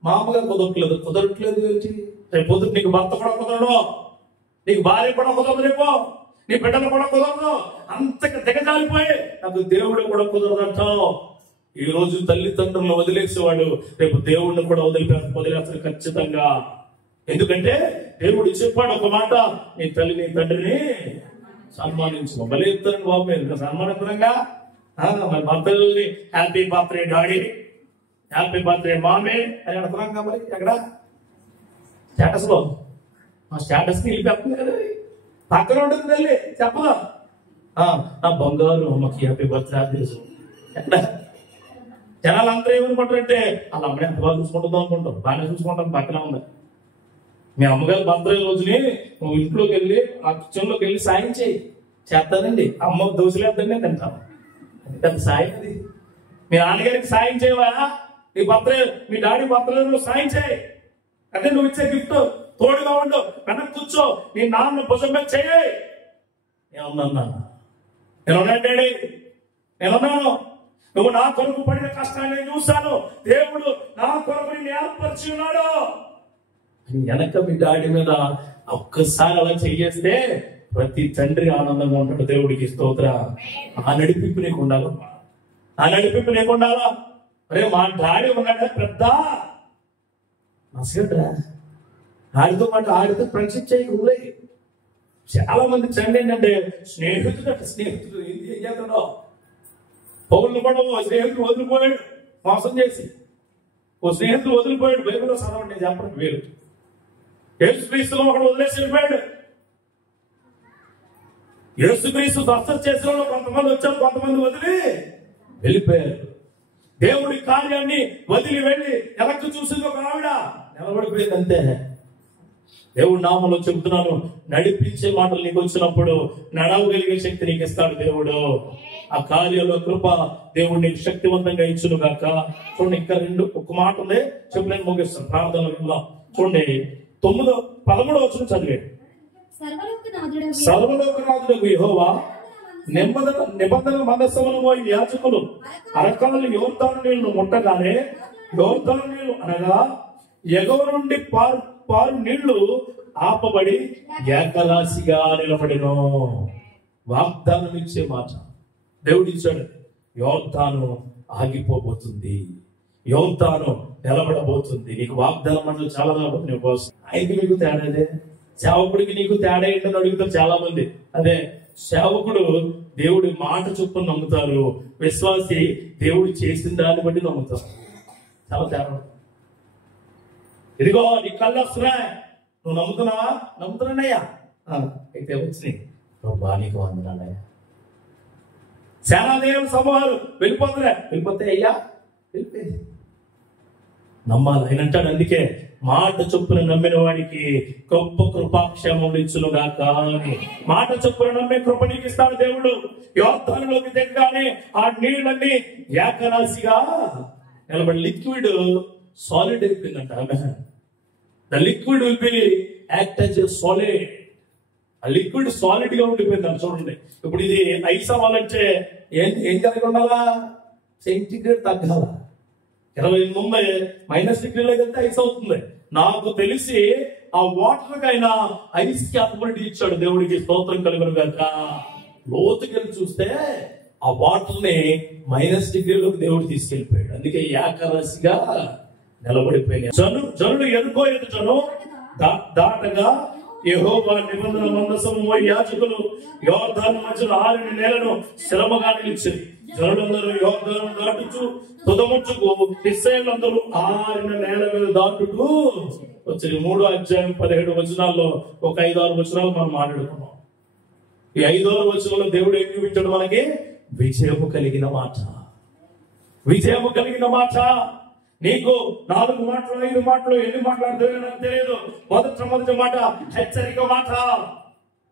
మామగా కుదరట్లేదు ఏంటి? రేపు పొద్దుట నీకు భర్త కూడా కుదరడు, నీకు భార్య కూడా కుదరదు, రేపు నీ బిడ్డలు కూడా కుదరదు. అంతగా దిగజారిపోయి నాకు దేవుడు కూడా కుదరదంటావు. ఈ రోజు తల్లిదండ్రులను వదిలేసేవాడు రేపు దేవుడిని కూడా వదిలేస్తాడు ఖచ్చితంగా. ఎందుకంటే దేవుడు చెప్పాడు ఒక మాట, నీ తల్లిని తండ్రిని సన్మానించు. భలే చెప్తారండి బాబు, మీరు సన్మానించడంగా మరి భర్తల్ని happy birthday daddy, happy birthday మామే అని అడుగుతున్నాం కాబట్టి ఎక్కడ స్టేటస్ లో మా స్టేటస్ ని వెళ్ళిపోతుంది కదా, పక్కన ఉంటుంది తల్లి చెప్పదా నా బంగారు అమ్మకి హ్యాపీ బర్త్డే తెలుసు. ఎక్కడ జనాలు అందరూ ఏమనుకుంటారంటే వాళ్ళ అమ్మని ఎంత బాగా చూసుకుంటుందో అనుకుంటారు. బాగానే చూసుకుంటాను, పక్కన ఉంది. మీ అమ్మగారు బర్త్డే రోజుని నువ్వు ఇంట్లోకి వెళ్ళి ఆ కిచెన్ లోకి వెళ్ళి సాయం చేయి. చేస్తానండి, అమ్మ దోశలేద్దండి తింటాను, పెద్ద సాయం అది. మీ నాన్నగారికి సాయం చేయవా? నీ బర్త్డే మీ డాడీ బర్త్డే నువ్వు సాయం చేయి. అంటే నువ్వు ఇచ్చే గిఫ్ట్ తోడుగా ఉండు, వెనక్కి కూర్చో, నీ నాన్న భుజం మీద చేయి. ఏమన్నా నేనున్నాను డాడీ, నేనున్నాను, నువ్వు నా కొరకు పడిన కష్టాన్ని చూశాను, దేవుడు నా కొరకు నిన్ను ఏర్పరిచి ఉన్నాడు. వెనక మీ డాడీ మీద ఒక్కసారి అలా చెయ్యేస్తే ప్రతి తండ్రి ఆనందంగా ఉంటాడు. దేవుడికి స్తోత్ర. ఆ నడిపింపు నీకు ఉండాలమ్మా, ఆ నడిపింపు నీకు ఉండాలా. అరే మా డాడీ ఉన్నాడా పెద్ద నసగట్రా, ఆడితో పాటు ఆడితో ఫ్రెండ్షిప్ చేయకుండా చాలా మంది తండ్రి ఏంటంటే స్నేహితుడు ఏం చేస్తాడో పౌరులు కూడా ఓ స్నేహితుడు వదిలిపోయాడు మోసం చేసి, ఓ స్నేహితుడు వదిలిపోయాడు. బైబిల్లో చదవండి, నేను చెప్పండి వేరు. యేసుక్రీస్తులో ఒకడు వదిలేసి వెళ్ళిపోయాడు. యేసుక్రీస్తు దర్శనం చేసిన వాళ్ళు కొంతమంది వచ్చారు, కొంతమంది వదిలి వెళ్ళిపోయారు. దేవుడి కార్యాన్ని వదిలి వెళ్ళి వెనక్కి చూసింది ఒక ఆవిడ నిలబడిపోయింది అంతే. దేవుడి నామంలో చెబుతున్నాను, నడిపించే మాటలు నీకు వచ్చినప్పుడు నడవగలిగే శక్తి నీకు ఇస్తాడు దేవుడు. ఆ కార్యంలో కృప దేవుడు నీకు శక్తివంతంగా ఇచ్చును గాక. చూడండి, ఇంకా ఒక మాట ఉంది, చెప్పు నేను ముగిస్తాను ప్రార్థనలో. చూడండి 11వ వచనం చదివాడు. సర్వలోకనాథుడగు యెహోవా నిబంధన మందసమును పోయి యాజకులు అరకాలు యోర్దాను నీళ్లు ముట్టగానే, యోర్దాను నీళ్లు అనగా ఎగువ నుండి పారు నీళ్లు ఆపబడి ఏకరాశిగా నిలబడిను. వాగ్దానం ఇచ్చే మాట దేవుడు ఇచ్చాడు. యోర్దాను ఆగిపోబోతుంది, యోర్దాను నిలబడబోతుంది. నీకు వాగ్దానం అంటే చాలా రాబోతుంది. ఆయనకి నీకు తేడాదే, సేవకుడికి నీకు తేడా ఏంటని అడుగుతారు చాలా మంది. అదే సేవకుడు దేవుడి మాట చొప్పున నమ్ముతారు, విశ్వాసి దేవుడు చేసిన దాన్ని బట్టి నమ్ముతారు. చాలా తేడా. ఇదిగో నీ కళ్ళు వస్తున్నాయి, నువ్వు నమ్ముతున్నావా? నమ్ముతున్నానయ్యా, అయితే వచ్చినాయి, నీకు వందనాలయ్యా. సేనాదేవుల సమూహాలు వెళ్ళిపోతే అయ్యా వెళ్ళిపోయింది. నమ్మాలి ఆయన అంటాడు. అందుకే మాట చొప్పున నమ్మిన వాడికి గొప్ప కృపాక్షేమం ఇచ్చును గాక. మాట చొప్పున నమ్మే కృప నీకు ఇస్తాడు దేవుడు. యోర్దానులోకి దిగగానే ఆ నీళ్ళన్నీ ఏకరాశిగా నిలబడి లిక్విడ్ సాలిడ్ అయిపోయిందంట. The liquid will be act as a solid. ఆ లిక్విడ్ సాలిడ్ గా ఉండిపోయింది. చూడండి, ఇప్పుడు ఇది ఐస్ అవ్వాలంటే ఏం కలిగి ఉండాలా? సెంటిగ్రేడ్ తగ్గాల. 28 -డిగ్రీలోకి వెళ్తే ఐస్ అవుతుంది. నాకు తెలిసి ఆ వాటర్ కైనా ఐస్ క్యాపబిలిటీ ఇచ్చాడు దేవుడికి స్తోత్రం కలుగును గాక. లోతుకెళ్ళి చూస్తే ఆ వాటర్ ని -డిగ్రీలోకి దేవుడు తీసుకెళ్లిపోయాడు. అందుకే ఏకరాశిగా నిలబడిపోయినాయి. జనులు ఎదుకో ఎదుటను దాటగా యెహోవా నిబంధన మందసము యాజకులు యోర్దాను మధ్యలో 6 నెలలను శ్రమగా నిలిచింది. జనులందరూ యోర్దాను దాటుచు తుదముచ్చుకు ఇశ్రాయేలులందరూ 6 నెలల మీద దాటుతూ వచ్చింది. 3వ అధ్యాయం 17 వచనాల్లో ఒక 5-6 వచనాలు మనం మాట్లాడుకున్నాం. ఈ 5వ వచనంలో దేవుడు ఏం చూపించాడు మనకి? విజయము కలిగిన మాట. విజయము కలిగిన మాట. నీకు 4 మాటలు 5 మాటలు ఎన్ని మాట్లాడుతున్నాయో నాకు తెలియదు. మొదటి మాట హెచ్చరిక మాట.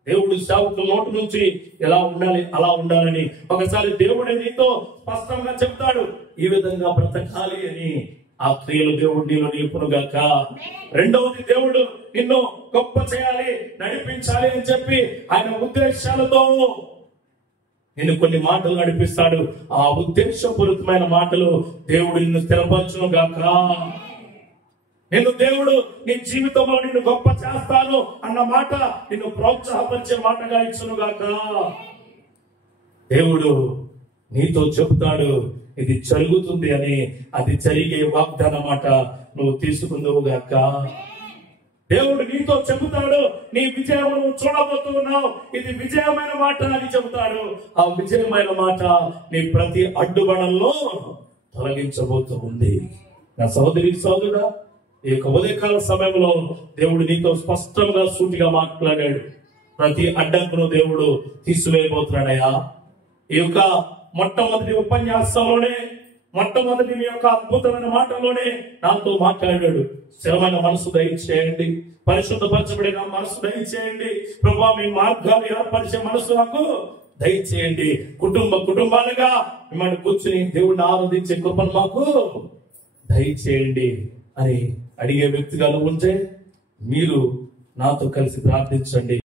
దేవుడు సేవకుల నోటి నుంచి ఎలా ఉండాలి అలా ఉండాలని ఒకసారి దేవుడే నీతో స్పష్టంగా చెప్తాడు. ఈ విధంగా బ్రతకాలి అని ఆ క్రియలు దేవుడు నీలో నిలుపును గాక. రెండవది, దేవుడు నిన్ను గొప్ప చేయాలి, నడిపించాలి అని చెప్పి ఆయన ఉద్దేశాలతో నిన్ను కొన్ని మాటలు నడిపిస్తాడు. ఆ ఉద్దేశపూరితమైన మాటలు దేవుడు నిన్ను స్థిరపరచును గాక. నిన్ను దేవుడు నీ జీవితంలో నిన్ను గొప్ప చేస్తాను అన్న మాట నిన్ను ప్రోత్సాహపరిచే మాటగా ఇచ్చును గాక. దేవుడు నీతో చెబుతాడు ఇది జరుగుతుంది అని. అది జరిగే వాగ్దాన మాట నువ్వు తీసుకుందువు గాక. దేవుడు నీతో చెబుతాడు, నీ విజయం నువ్వు చూడబోతున్నావు, ఇది విజయమైన మాట అని చెబుతాడు. ఆ విజయమైన మాట నీ ప్రతి అడ్డుగడంలో తొలగించబోతూ ఉంది. నా సహోదరి సోదరుడా, ఈ యొక్క ఉదయకాల సమయంలో దేవుడు నీతో స్పష్టంగా సూటిగా మాట్లాడాడు. ప్రతి అడ్డంకును దేవుడు తీసివేయబోతున్నాడయ్యా. ఈ యొక్క మొట్టమొదటి ఉపన్యాసంలోనే, మొట్టమొదటి మీ యొక్క అద్భుతమైన మాటలోనే నాతో మాట్లాడాడు. స్థిరమైన మనసు దయచేయండి, పరిశుద్ధపరచబడిన మనసు దయచేయండి ప్రభువా, మీ మార్గాలు ఏర్పరిచే మనసు నాకు దయచేయండి. కుటుంబాలుగా మిమ్మల్ని కూర్చుని దేవుడిని ఆరాధించే కృపను మాకు దయచేయండి అని అడిగే వ్యక్తిగా ఉంటే మీరు నాతో కలిసి ప్రార్థించండి.